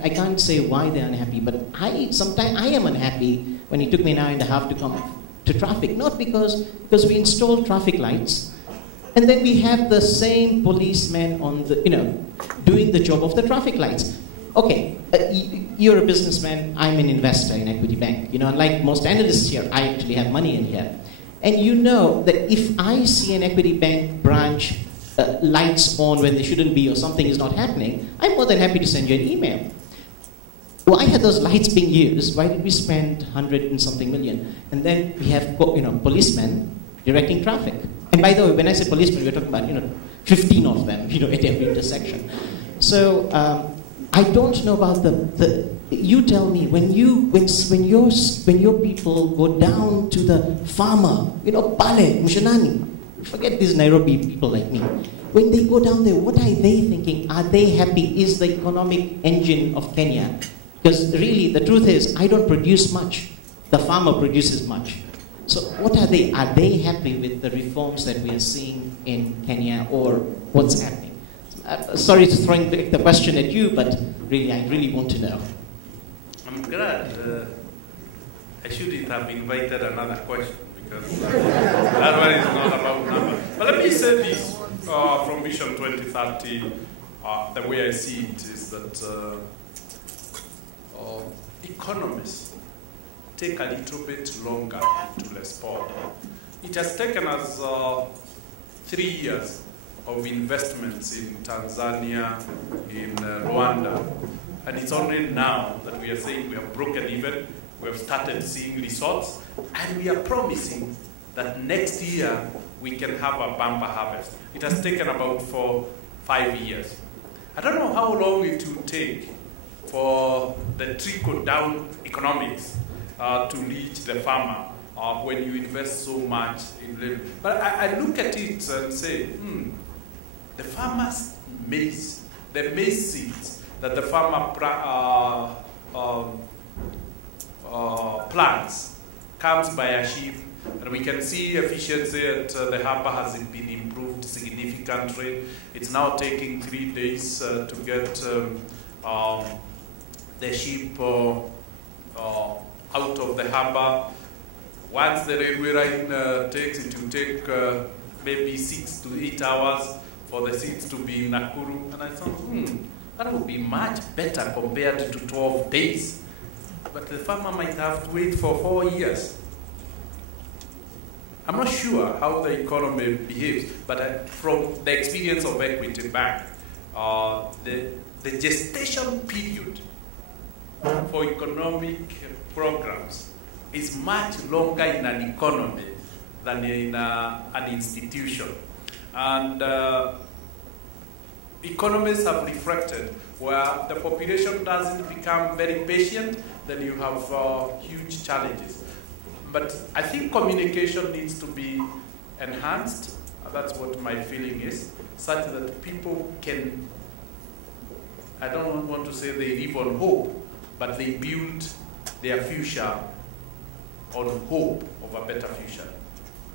I can't say why they're unhappy, but sometimes I am unhappy when it took me an hour and a half to come to traffic. Not because we installed traffic lights, and then we have the same policemen on the doing the job of the traffic lights. Okay, you're a businessman. I'm an investor in Equity Bank. Unlike most analysts here, I actually have money in here, and you know that if I see an Equity Bank branch lights on when they shouldn't be, or something is not happening, I'm more than happy to send you an email. Why had those lights being used? Why did we spend 100 and something million? And then we have policemen directing traffic. And by the way, when I say policemen, we're talking about 15 of them at every intersection. So I don't know about the. You tell me when your people go down to the farmer, Pale, Mshanani. Forget these Nairobi people like me. when they go down there, what are they thinking? Are they happy? Is the economic engine of Kenya? Because really, the truth is, I don't produce much. The farmer produces much. So what are they? Are they happy with the reforms that we are seeing in Kenya, or what's happening? Sorry to throw the question at you, but really, I really want to know. I'm glad I shouldn't have invited another question, because that one is not about numbers. But let me say this from Vision 2030, the way I see it is that economists take a little bit longer to respond. It has taken us 3 years of investments in Tanzania, in Rwanda, and it's only now that we are saying we have broken even, we have started seeing results, and we are promising that next year we can have a bumper harvest. It has taken about 5 years. I don't know how long it will take for the trickle-down economics to reach the farmer when you invest so much in labor. But I look at it and say, the farmer's maize, the maize seeds that the farmer plants comes by a ship, and we can see efficiency at the harbor has been improved significantly. It's now taking 3 days to get the ship out of the harbor. Once the railway line takes, it will take maybe 6 to 8 hours for the seeds to be in Nakuru. And I thought, that would be much better compared to 12 days. But the farmer might have to wait for 4 years. I'm not sure how the economy behaves, but from the experience of Equity Bank, the gestation period for economic programs is much longer in an economy than in an institution. And economies have reflected where the population doesn't become very patient, then you have huge challenges. But I think communication needs to be enhanced. That's what my feeling is, such that people can, I don't want to say they live on hope, but they build their future on hope of a better future,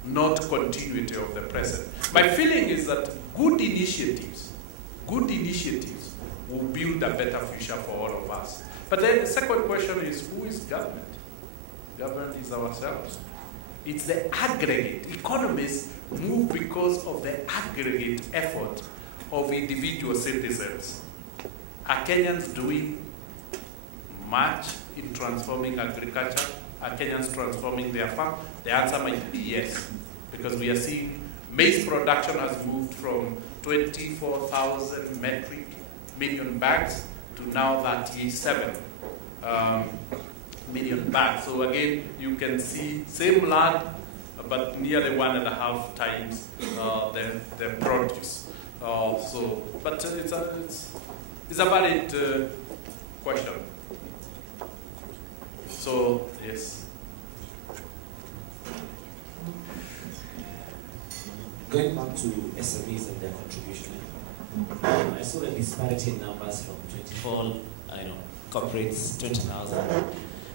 not continuity of the present. My feeling is that good initiatives will build a better future for all of us. But then the second question is, who is government? Government is ourselves. It's the aggregate. Economies move because of the aggregate effort of individual citizens. Are Kenyans doing much in transforming agriculture? Are Kenyans transforming their farm? The answer might be yes, because we are seeing maize production has moved from 24,000 metric million bags to now 37 million bags. So again, you can see same land, but nearly 1.5 times the produce. But it's a valid question. So yes. Going back to SMEs and their contribution, I saw the disparity in numbers from 24, corporates 20,000,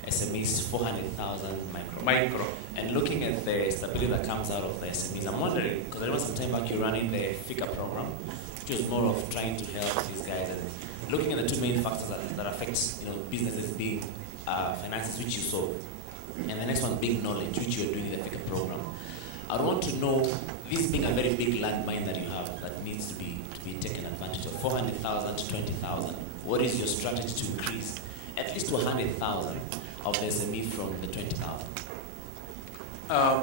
SMEs 400,000 micro. And looking at the stability that comes out of the SMEs, I'm wondering, because I remember some time back you running the FICA program, which was more of trying to help these guys, and looking at the two main factors that affect businesses being finances, which you saw, and the next one being knowledge, which you are doing in the FICA program. I want to know, this being a very big landmine that you have that needs to be taken advantage of, 400,000 to 20,000, what is your strategy to increase at least to 100,000 of the SME from the 20,000?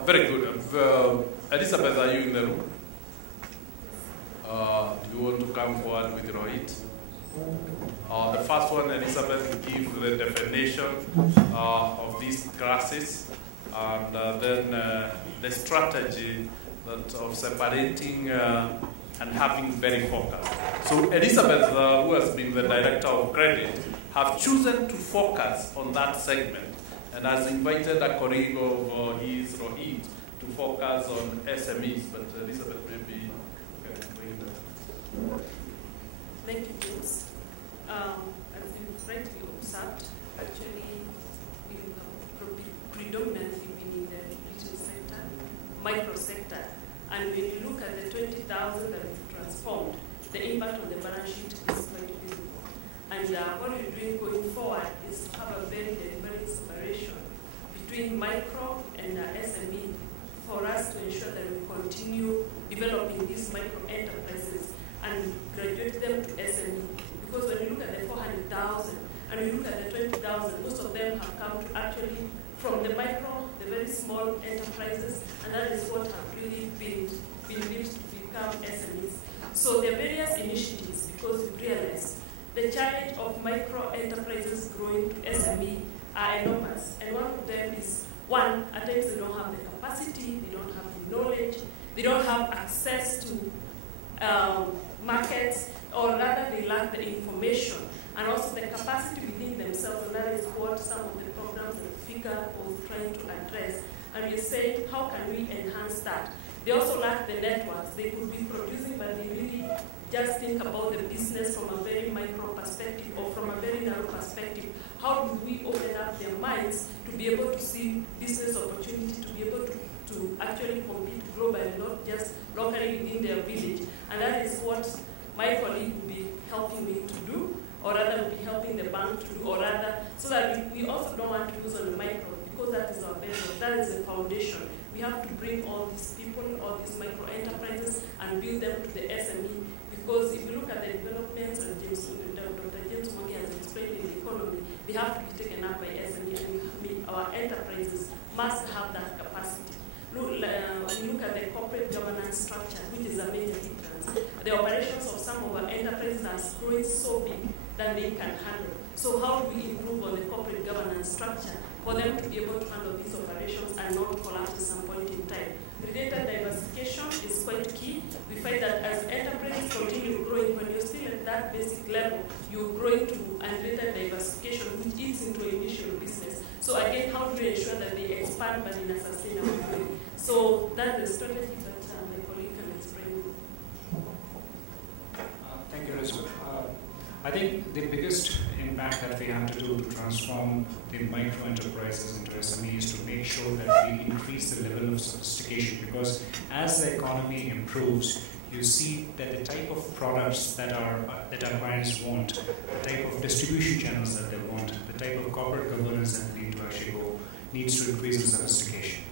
Very good. Elizabeth, are you in the room? Do you want to come forward with Rohit? The first one, Elizabeth, will give the definition of these classes, and then the strategy of separating and having very focused. So Elizabeth, who has been the director of credit, have chosen to focus on that segment and has invited a colleague of his, Rohit, to focus on SMEs. But Elizabeth, maybe you can bring that. Thank you, James. As you rightly observed, actually, predominantly been in the retail sector, micro sector, and when you look at the 20,000 that we've transformed, the impact on the balance sheet is quite visible. And what we're doing going forward is to have a very deliberate separation between micro and SME for us to ensure that we continue developing these micro enterprises and graduate them to SME. Because when you look at the 400,000 and you look at the 20,000, most of them have come to actually from the micro, the very small enterprises, and that is what have really been built to become SMEs. So there are various initiatives because we realize the challenge of micro enterprises growing to SME are enormous. And one of them is, one, at times they don't have the capacity, they don't have the knowledge, they don't have access to markets, or rather they lack the information and also the capacity within themselves, and that is what some of the programs that FICA was trying to address. And we're saying, how can we enhance that? They also lack the networks. They could be producing, but they really just think about the business from a very micro perspective or from a very narrow perspective. How do we open up their minds to be able to see business opportunity, to be able to actually compete globally, not just locally within their village? And that is what my colleague will be helping me to do, or rather will be helping the bank to do, or rather, so that we also don't want to lose on the micro, because that is our bedrock, that is the foundation. We have to bring all these people, all these micro enterprises, and build them to the SME. Because if you look at the developments, and Dr. James Mwangi has explained in the economy, they have to be taken up by SME, and our enterprises must have that capacity. When you look at the corporate governance structure, which is a major difference, the operations of some of our enterprises are growing so big that they can handle. So how do we improve on the corporate governance structure for them to be able to handle these operations and not collapse at some point in time? The data diversification is quite key. We find that as enterprises continue growing, when you're still at that basic level, you're growing to unrelated diversification, which eats into initial business. So again, how do we ensure that they expand but in a sustainable way? So that's the strategy that my colleague can explain. Thank you, Elizabeth. I think the biggest impact that we have to do to transform the micro enterprises into SMEs to make sure that we increase the level of sophistication, because as the economy improves, you see that the type of products that our clients want, the type of distribution channels that they want, the type of corporate governance that we need to actually go needs to increase in sophistication.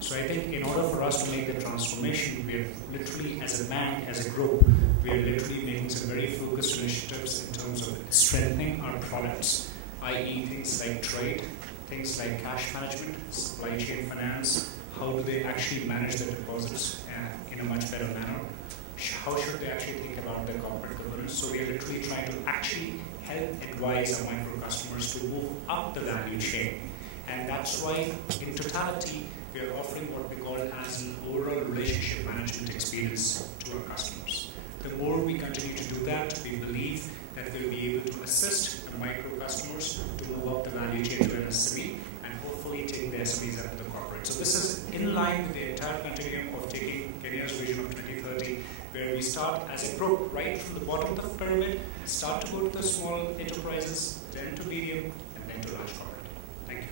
So I think in order for us to make the transformation, we are literally, as a bank, as a group, we are literally making some very focused initiatives in terms of strengthening our products, i.e. things like trade, things like cash management, supply chain finance, how do they actually manage their deposits in a much better manner, how should they actually think about their corporate governance. So we are literally trying to actually help advise our micro customers to move up the value chain. And that's why, in totality, we are offering what we call as an overall relationship management experience to our customers. The more we continue to do that, we believe that we'll be able to assist the micro customers to move up the value chain to an SME and hopefully take the SMEs up to the corporate. So this is in line with the entire continuum of taking Kenya's vision of 2030, where we start as a group right from the bottom of the pyramid, start to go to the small enterprises, then to medium, and then to large corporate. Thank you.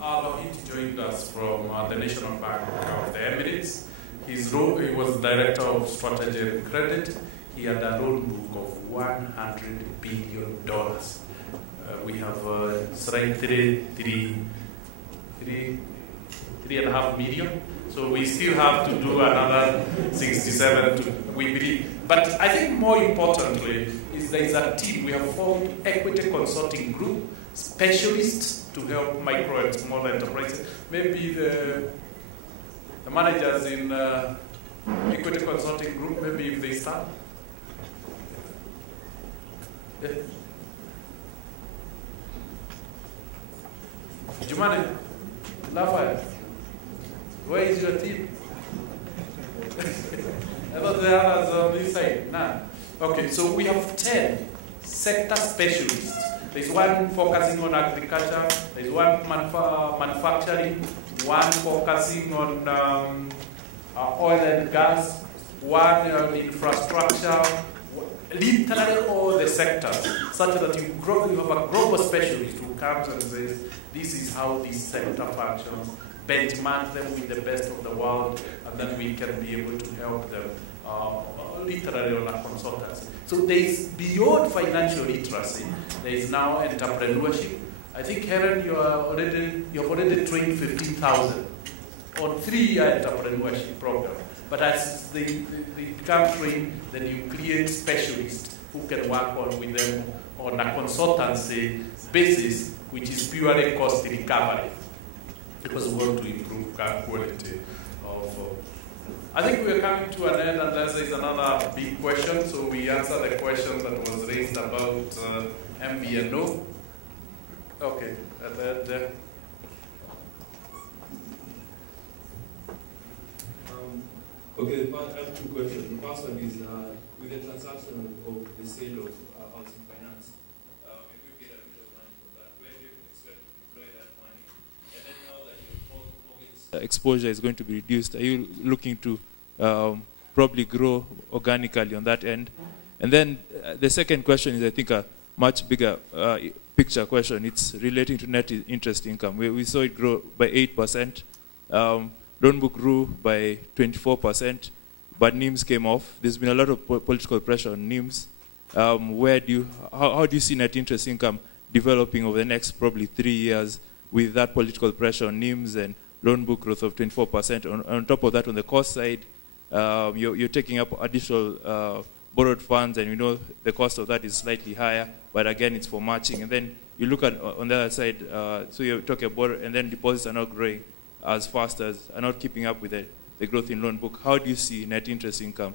Lohit joined us from the National Bank of the Emirates. He was Director of Strategy and Credit. He had a loan book of $100 billion. We have $3.5 million. So we still have to do another 67 we believe. But I think more importantly is there is a team. We have formed Equity Consulting Group, specialists to help micro and small enterprises. Maybe the managers in Equity Consulting Group, maybe if they start. Yeah. Jumane, Lafayette, where is your team? I thought the others on this side. Nah. Okay, so we have 10 sector specialists. There's one focusing on agriculture, there's one manufacturing, one focusing on oil and gas, one infrastructure, literally all the sectors, such that you have a global specialist who comes and says, this is how this sector functions, benchmark them with the best of the world, and then we can be able to help them literally on a consultancy. So there is, beyond financial literacy, there is now entrepreneurship. I think, Helen, you have already trained 15,000 on 3-year entrepreneurship program. But as they become trained, then you create specialists who can work with them on a consultancy basis, which is purely cost recovery, because we want to improve quality of. I think we are coming to an end unless there is another big question. So we answer the question that was raised about MVNO. Okay, there. Okay, I have two questions. The first one is with the transaction of the sale of housing finance, if we get a bit of money from that, where do you expect to deploy that money? And then now that your mortgage exposure is going to be reduced, are you looking to probably grow organically on that end? And then the second question is, I think, a much bigger picture question. It's relating to net interest income. We saw it grow by 8%. Loan book grew by 24%, but NIMs came off. There's been a lot of political pressure on NIMs. How do you see net interest income developing over the next probably 3 years with that political pressure on NIMs and loan book growth of 24%? On top of that, on the cost side, you're taking up additional borrowed funds, and you know the cost of that is slightly higher, but again, it's for matching. And then you look at on the other side, so you're talking about, and then deposits are not growing as fast as, are not keeping up with the growth in loan book. How do you see net interest income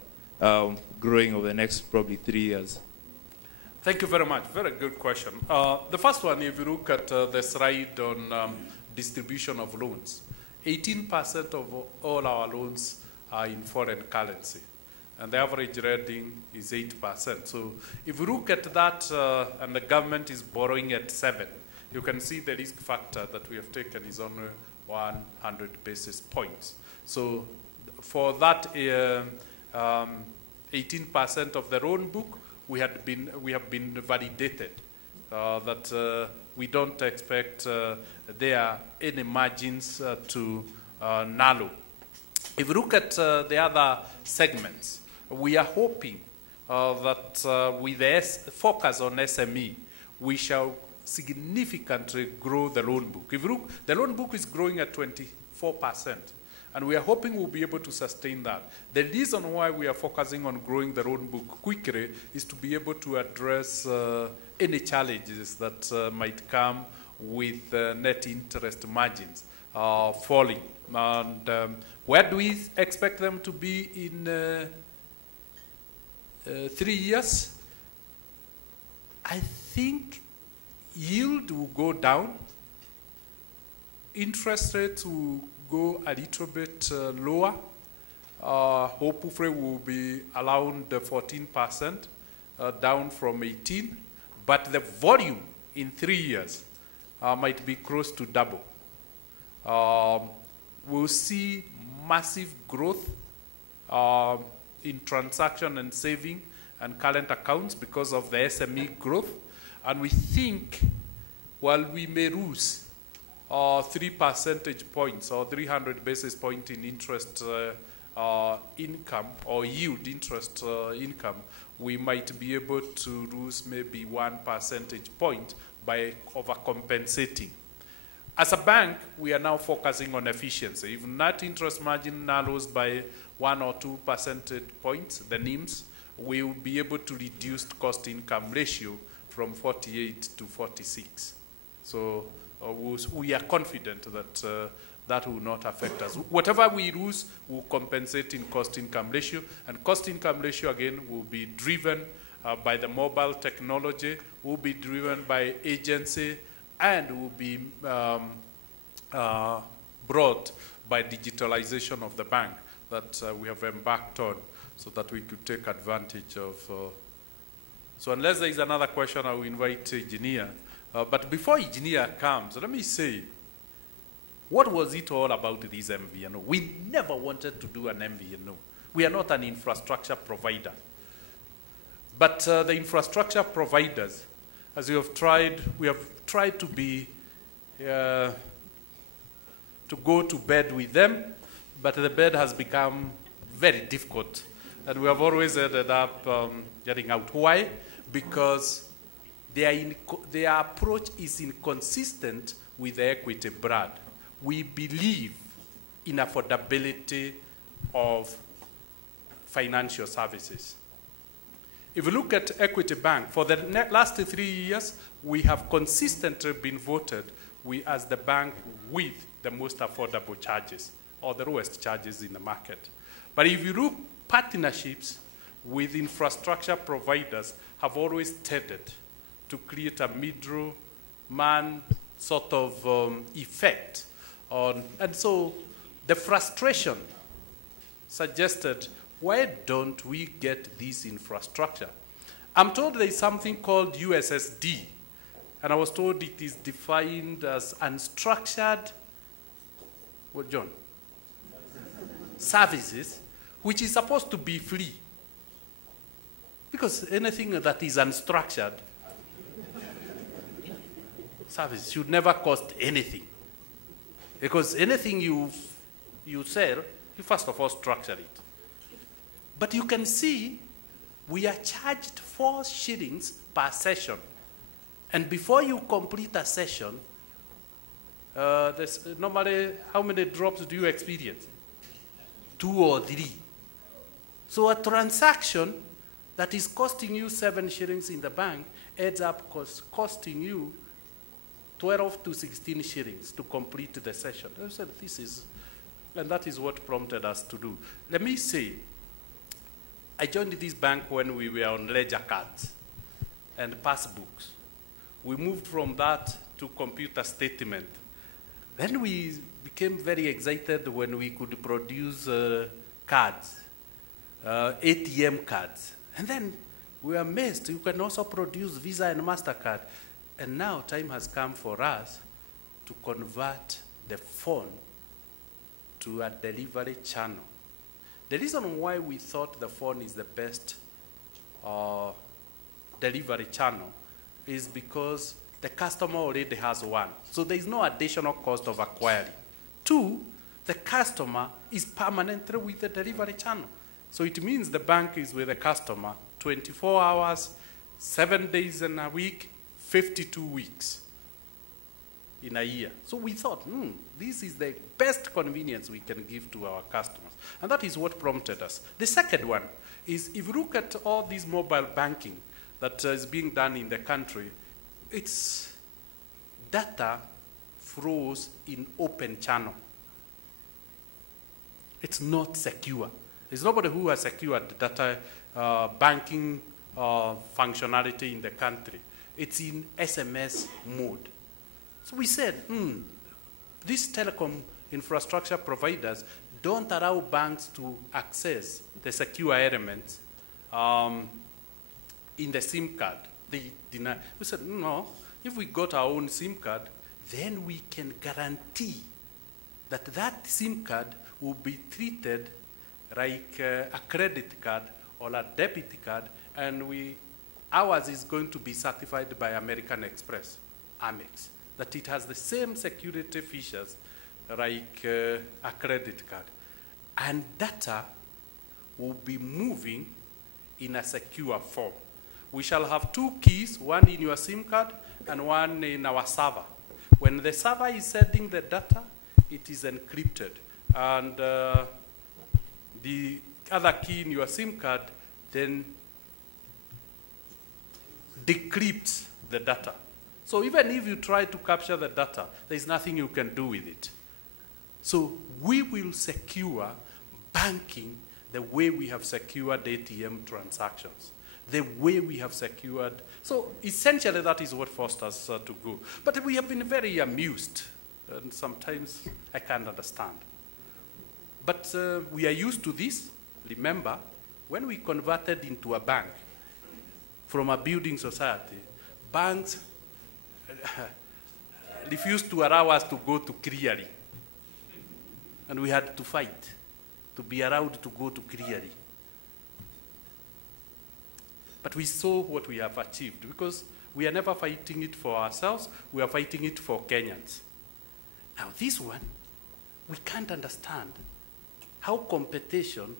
growing over the next probably 3 years? Thank you very much. Very good question. The first one, if you look at the slide on distribution of loans, 18% of all our loans are in foreign currency, and the average rating is 8%. So if you look at that, and the government is borrowing at 7%, you can see the risk factor that we have taken is only 100 basis points. So for that 18% of the loan book, we have been validated that we don't expect there are any margins to narrow. If you look at the other segments, we are hoping that with the focus on SME, we shall significantly grow the loan book. If you look, the loan book is growing at 24%, and we are hoping we'll be able to sustain that. The reason why we are focusing on growing the loan book quickly is to be able to address any challenges that might come with net interest margins falling. And where do we expect them to be in 3 years? I think yield will go down, interest rates will go a little bit lower, hopefully will be around 14%, down from 18, but the volume in 3 years might be close to double. We'll see massive growth in transaction and saving and current accounts because of the SME growth. And we think, while we may lose 3 percentage points or 300 basis points in interest income or yield interest income, we might be able to lose maybe 1 percentage point by overcompensating. As a bank, we are now focusing on efficiency. If net interest margin narrows by 1 or 2 percentage points, the NIMs, we will be able to reduce cost-income ratio from 48 to 46. So we are confident that that will not affect us. Whatever we lose will compensate in cost-income ratio, and cost-income ratio, again, will be driven by the mobile technology, will be driven by agency, and will be brought by digitalization of the bank that we have embarked on, so that we could take advantage of. So unless there is another question, I will invite Engineer. But before Engineer comes, let me say, what was it all about this MVNO? We never wanted to do an MVNO. We are not an infrastructure provider. But the infrastructure providers, as we have tried to be, to go to bed with them, but the bed has become very difficult. And we have always ended up getting out. Why? Because their approach is inconsistent with the equity brand. We believe in affordability of financial services. If you look at Equity Bank, for the last 3 years, we have consistently been voted as the bank with the most affordable charges, or the lowest charges in the market. But if you look, partnerships with infrastructure providers have always tended to create a middleman sort of effect. And so the frustration suggested, why don't we get this infrastructure? I'm told there is something called USSD, and I was told it is defined as unstructured, what, John? Services, which is supposed to be free. Because anything that is unstructured service should never cost anything. Because anything you sell, you first of all structure it. But you can see we are charged 4 shillings per session. And before you complete a session, normally, how many drops do you experience? 2 or 3. So a transaction that is costing you 7 shillings in the bank ends up costing you 12 to 16 shillings to complete the session. I said, and that is what prompted us to do. Let me say, I joined this bank when we were on ledger cards and passbooks. We moved from that to computer statement. Then we became very excited when we could produce cards, ATM cards. And then we were amazed, you can also produce Visa and MasterCard. And now time has come for us to convert the phone to a delivery channel. The reason why we thought the phone is the best delivery channel is because the customer already has one. So there is no additional cost of acquiring. 2, the customer is permanently with the delivery channel. So it means the bank is with the customer 24 hours, 7 days in a week, 52 weeks in a year. So we thought, this is the best convenience we can give to our customers. And that is what prompted us. The second one is, if you look at all this mobile banking that is being done in the country, it's data flows in open channel. It's not secure. There's nobody who has secured data banking functionality in the country. It's in SMS mode. So we said, these telecom infrastructure providers don't allow banks to access the secure elements in the SIM card. They deny. We said, no, if we got our own SIM card, then we can guarantee that that SIM card will be treated like a credit card or a debit card, and ours is going to be certified by American Express, Amex, that it has the same security features like a credit card. And data will be moving in a secure form. We shall have 2 keys, one in your SIM card and one in our server. When the server is sending the data, it is encrypted. And the other key in your SIM card then decrypts the data. So even if you try to capture the data, there's nothing you can do with it. So we will secure banking the way we have secured ATM transactions, the way we have secured. So essentially that is what forced us to go. But we have been very amused, and sometimes I can't understand. But we are used to this. Remember, when we converted into a bank from a building society, banks refused to allow us to go to clearing. And we had to fight. to be allowed to go to clearing. But we saw what we have achieved because we are never fighting it for ourselves, we are fighting it for Kenyans. Now this one, we can't understand how competition,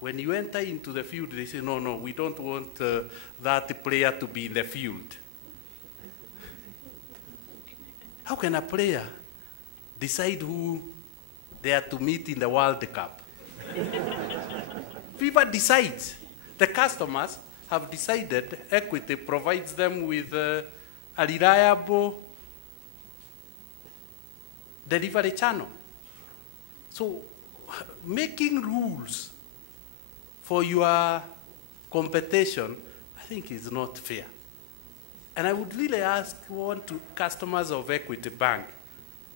when you enter into the field, they say, no, no, we don't want that player to be in the field. How can a player decide who they are to meet in the World Cup? FIFA decides. The customers have decided Equity provides them with a reliable delivery channel. So making rules for your competition, I think is not fair. And I would really want customers of Equity Bank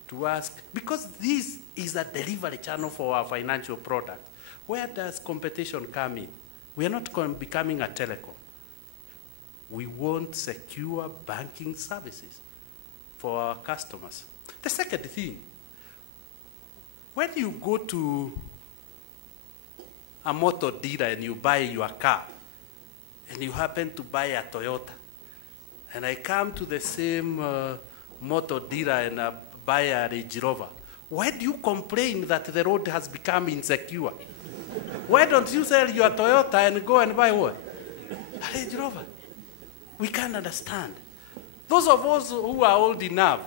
to ask, because this is a delivery channel for our financial product, where does competition come in? We are not becoming a telecom. We want secure banking services for our customers. The second thing, when you go to a motor dealer and you buy your car, and you happen to buy a Toyota, and I come to the same motor dealer and buy a Range Rover, why do you complain that the road has become insecure? Why don't you sell your Toyota and go and buy what? A Range Rover. We can't understand. Those of us who are old enough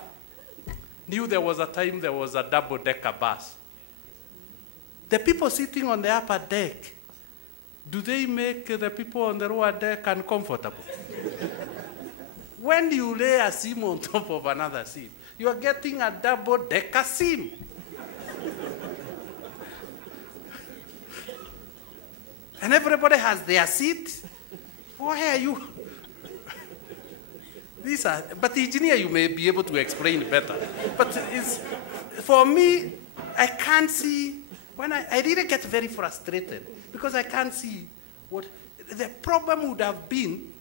knew there was a time there was a double-decker bus. The people sitting on the upper deck, do they make the people on the lower deck uncomfortable? When you lay a SIM on top of another SIM, you are getting a double-decker SIM. And everybody has their seat. Why are you? These are, but the engineer, you may be able to explain better. But it's, for me, I can't see, when I really get very frustrated because I can't see what, the problem would have been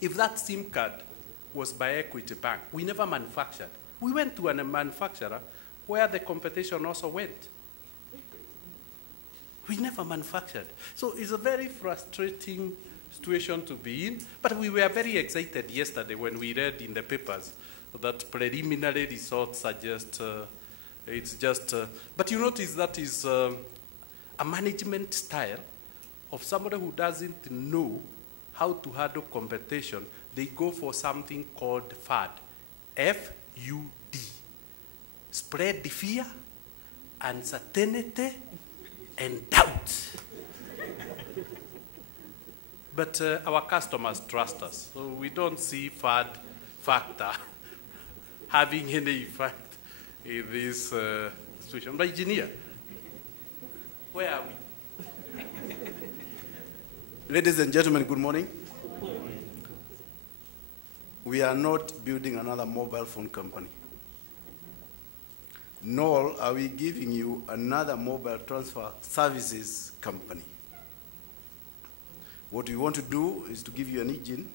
if that SIM card was by Equity Bank. We never manufactured. We went to a manufacturer where the competition also went. We never manufactured. So it's a very frustrating situation to be in, but we were very excited yesterday when we read in the papers that preliminary results are just, but you notice that is a management style of somebody who doesn't know how to handle competition. They go for something called FUD, F-U-D, spread the fear, uncertainty, and doubt. But our customers trust us, so we don't see FUD factor having any effect in this situation. But engineer, where are we? Ladies and gentlemen, good morning. We are not building another mobile phone company, nor are we giving you another mobile transfer services company. What we want to do is to give you an engine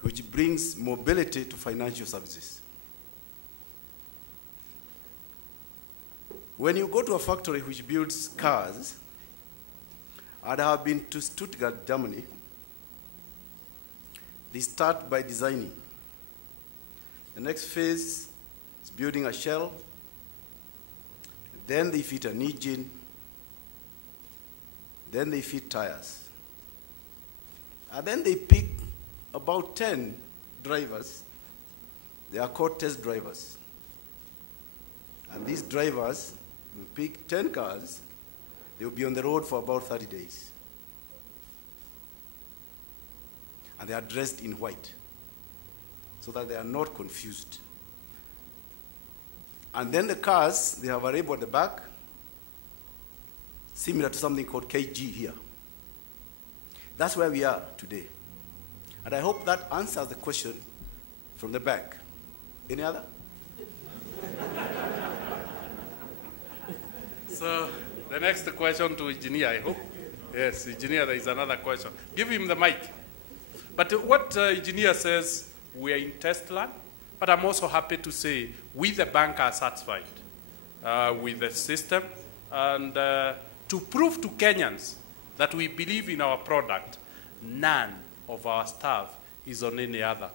which brings mobility to financial services. When you go to a factory which builds cars, and I have been to Stuttgart, Germany, they start by designing. The next phase is building a shell. Then they fit an engine. Then they fit tires. And then they pick about 10 drivers. They are called test drivers. And these drivers will pick 10 cars. They will be on the road for about 30 days. And they are dressed in white so that they are not confused. And then the cars, they have a label at the back, similar to something called KG here. That's where we are today. And I hope that answers the question from the back. Any other? So the next question to engineer, I hope. Yes, engineer, there is another question. Give him the mic. But what engineer says, we are in test land, but I'm also happy to say we, the bank, are satisfied with the system. And to prove to Kenyans that we believe in our product, none of our staff is on any other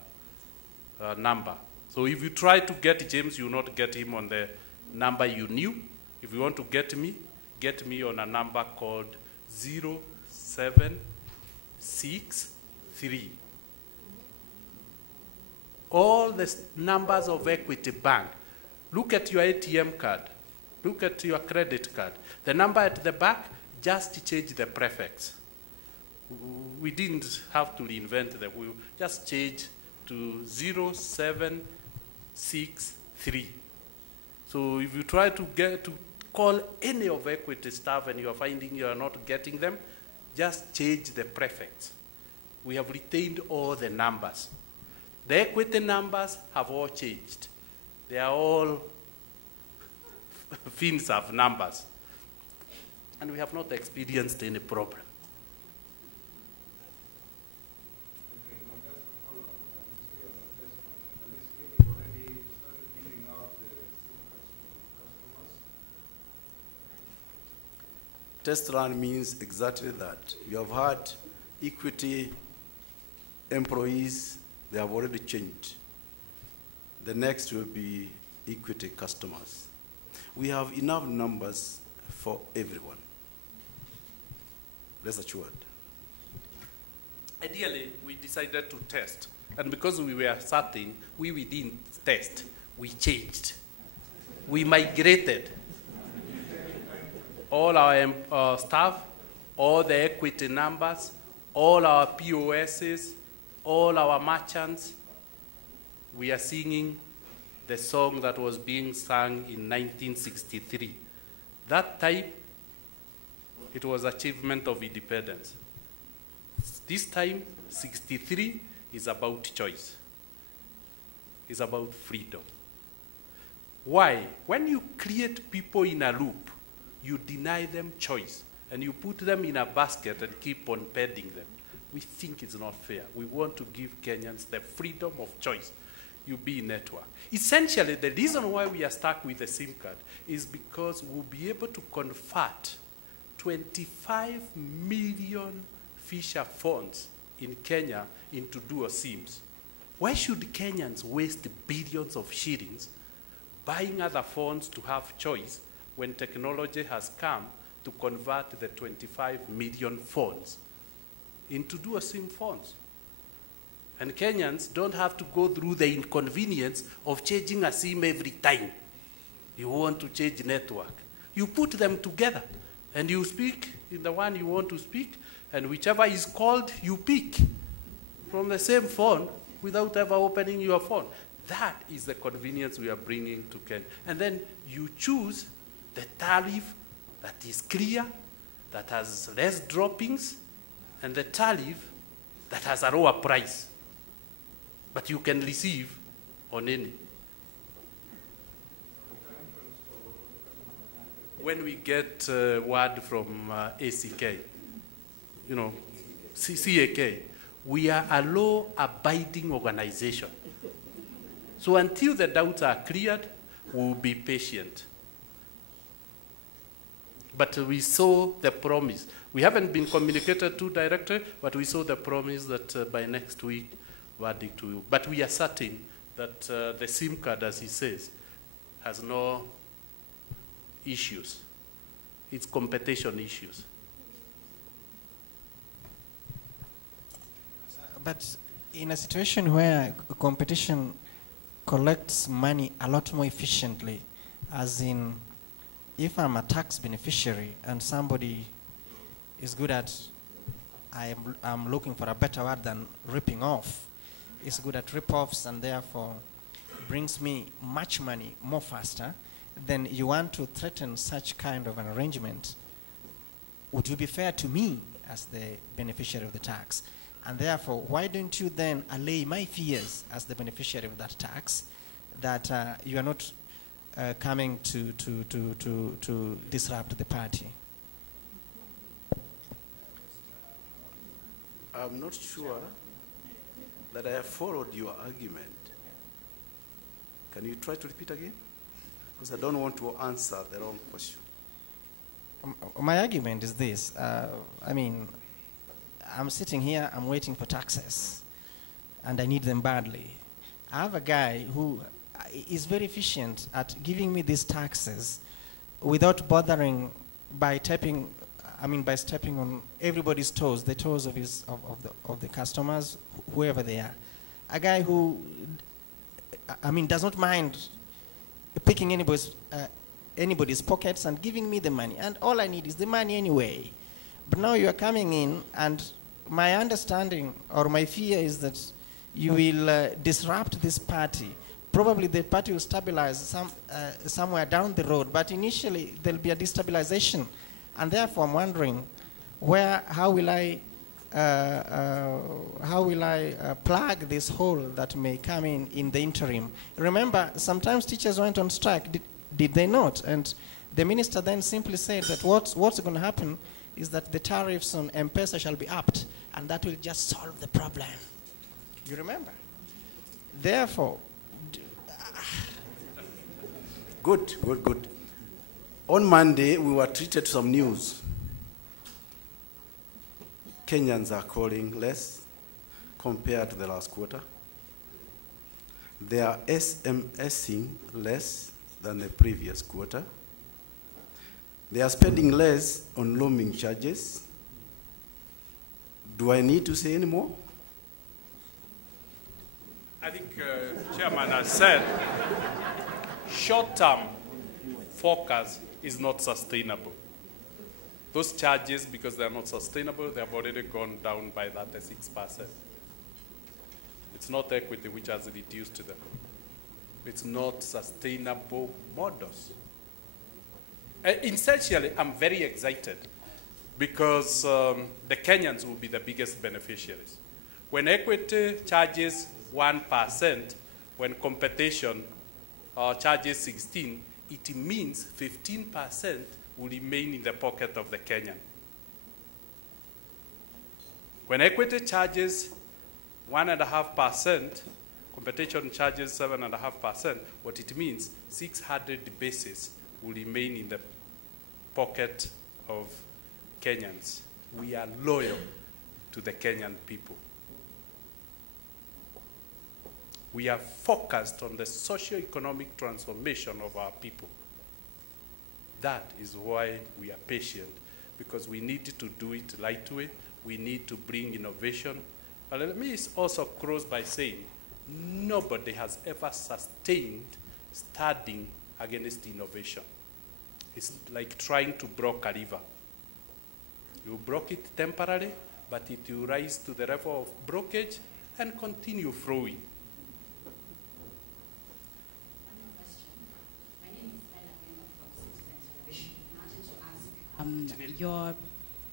number. So if you try to get James, you will not get him on the number you knew. If you want to get me on a number called 0763. All the numbers of Equity Bank. Look at your ATM card. Look at your credit card. The number at the back, just change the prefix. We didn't have to reinvent them. We just changed to 0763. So if you try to call any of Equity staff and you are finding you are not getting them, just change the prefix. We have retained all the numbers. The Equity numbers have all changed. They are all FinServ numbers. And we have not experienced any problem. Test run means exactly that. You have had Equity employees, they have already changed. The next will be Equity customers. We have enough numbers for everyone. Rest assured. Ideally, we decided to test. And because we were certain, we didn't test. We changed. We migrated. All our staff, all the Equity numbers, all our POSs, all our merchants, we are singing the song that was being sung in 1963. That time, it was achievement of independence. This time, 63 is about choice. It's about freedom. Why? When you create people in a loop, you deny them choice, and you put them in a basket and keep on peddling them. We think it's not fair. We want to give Kenyans the freedom of choice. You be network. Essentially, the reason why we are stuck with the SIM card is because we'll be able to convert 25 million feature phones in Kenya into dual SIMs. Why should Kenyans waste billions of shillings buying other phones to have choice when technology has come to convert the 25 million phones into dual SIM phones? And Kenyans don't have to go through the inconvenience of changing a SIM every time you want to change network. You put them together, and you speak in the one you want to speak, and whichever is called, you pick from the same phone without ever opening your phone. That is the convenience we are bringing to Kenya. And then you choose the tariff that is clear, that has less droppings, and the tariff that has a lower price, but you can receive on any. When we get word from ACK, CAK, we are a law-abiding organization. So until the doubts are cleared, we'll be patient. But we saw the promise. We haven't been communicated to directly, but we saw the promise that by next week, verdict to you. But we are certain that the SIM card, as he says, has no issues. It's competition issues. But in a situation where competition collects money a lot more efficiently, as in if I'm a tax beneficiary and somebody is good at, I'm looking for a better word than ripping off, is good at rip-offs and therefore brings me much money more faster, then you want to threaten such kind of an arrangement. Would you be fair to me as the beneficiary of the tax? And therefore, why don't you then allay my fears as the beneficiary of that tax that you are not coming to disrupt the party? I'm not sure that I have followed your argument. Can you try to repeat again? Because I don't want to answer the wrong question. my argument is this. I mean, I'm sitting here, I'm waiting for taxes, and I need them badly. I have a guy who is very efficient at giving me these taxes without bothering by stepping on everybody's toes, the toes of the customers, whoever they are. A guy who, does not mind picking anybody's pockets and giving me the money. And all I need is the money anyway. But now you are coming in, and my understanding or my fear is that you will disrupt this party. Probably the party will stabilize somewhere down the road, but initially there'll be a destabilization. And therefore I'm wondering how will I plug this hole that may come in the interim? Remember, sometimes teachers went on strike, did they not? And the minister then simply said that what's going to happen is that the tariffs on M-Pesa shall be upped, and that will just solve the problem. You remember? Therefore, Good. On Monday, we were treated to some news. Kenyans are calling less compared to the last quarter. They are SMSing less than the previous quarter. They are spending less on roaming charges. Do I need to say any more? I think Chairman has said short-term focus is not sustainable. Those charges, because they are not sustainable, they have already gone down by 36%. It's not equity which has reduced them. It's not sustainable models. Essentially, I'm very excited because the Kenyans will be the biggest beneficiaries. When equity charges 1%, when competition charges 16%, it means 15% will remain in the pocket of the Kenyan. When equity charges 1.5%, competition charges 7.5%, what it means, 600 basis will remain in the pocket of Kenyans. We are loyal to the Kenyan people. We are focused on the socio-economic transformation of our people. That is why we are patient, because we need to do it right way. We need to bring innovation. But let me also close by saying, nobody has ever sustained studying against innovation. It's like trying to block a river. You block it temporarily, but it will rise to the level of blockage and continue flowing.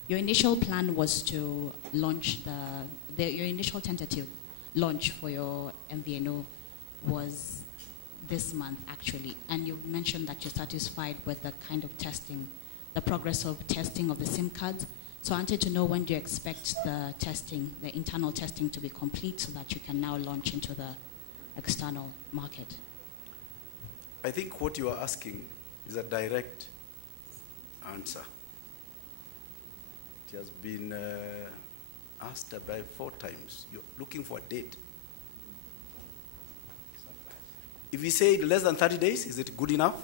Your initial plan was to launch your initial tentative launch for your MVNO was this month actually, and you mentioned that you're satisfied with the kind of testing, the progress of testing of the SIM cards. So I wanted to know, when do you expect the testing, the internal testing, to be complete so that you can now launch into the external market? I think what you are asking is a direct answer. It has been asked about 4 times. You're looking for a date. If we say less than 30 days, is it good enough?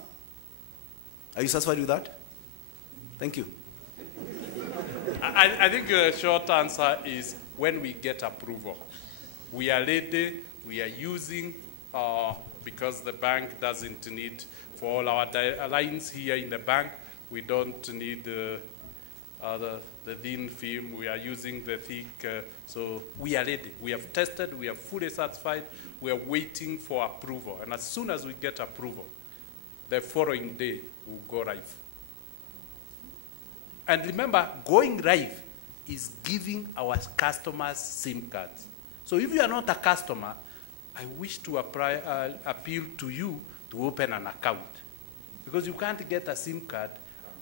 Are you satisfied with that? Thank you. I think the short answer is when we get approval. We are ready, we are using, because the bank doesn't need, for all our lines here in the bank, we don't need the thin film, we are using the thick, so we are ready. We have tested, we are fully satisfied, we are waiting for approval. And as soon as we get approval, the following day, we'll go live. And remember, going live is giving our customers SIM cards. So if you are not a customer, I wish to appeal to you to open an account. Because you can't get a SIM card.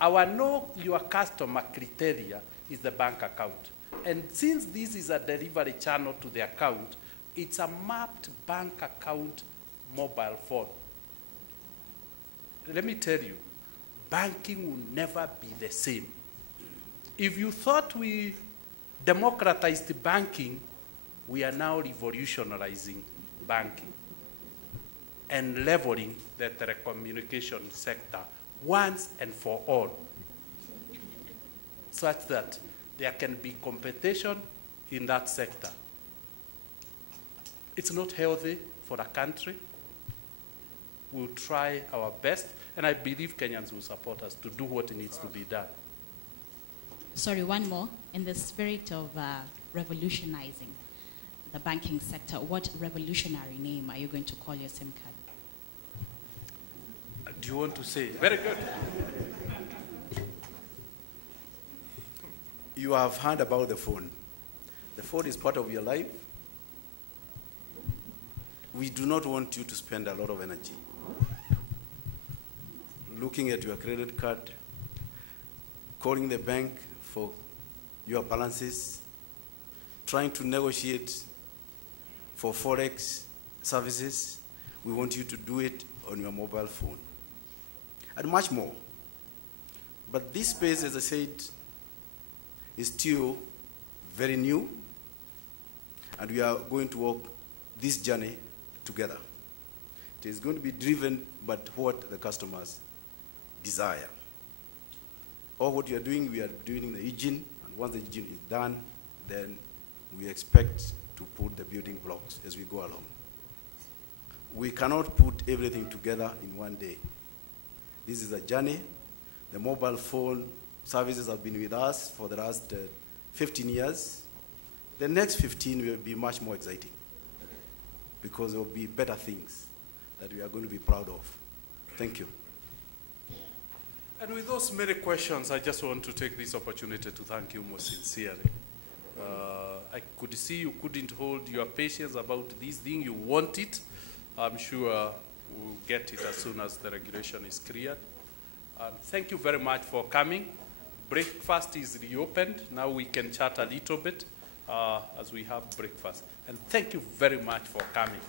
Our know your customer criteria is the bank account. And since this is a delivery channel to the account, it's a mapped bank account mobile phone. Let me tell you, banking will never be the same. If you thought we democratized banking, we are now revolutionizing banking and leveling the telecommunication sector once and for all, such that there can be competition in that sector. It's not healthy for the country. We'll try our best, and I believe Kenyans will support us to do what needs to be done. Sorry, one more. In the spirit of revolutionizing the banking sector, what revolutionary name are you going to call your SIM card? Do you want to say? Very good. You have heard about the phone. The phone is part of your life. We do not want you to spend a lot of energy looking at your credit card, calling the bank for your balances, trying to negotiate for Forex services. We want you to do it on your mobile phone, and much more. But this space, as I said, is still very new, and we are going to walk this journey together. It is going to be driven by what the customers desire. All what you are doing, we are doing the engine, and once the engine is done, then we expect to put the building blocks as we go along. We cannot put everything together in one day. This is a journey. The mobile phone services have been with us for the last 15 years. The next 15 will be much more exciting, because there will be better things that we are going to be proud of. Thank you. And with those many questions, I just want to take this opportunity to thank you most sincerely. I could see you couldn't hold your patience about this thing. You want it. I'm sure we'll get it as soon as the regulation is cleared. And thank you very much for coming. Breakfast is reopened. Now we can chat a little bit as we have breakfast. And thank you very much for coming.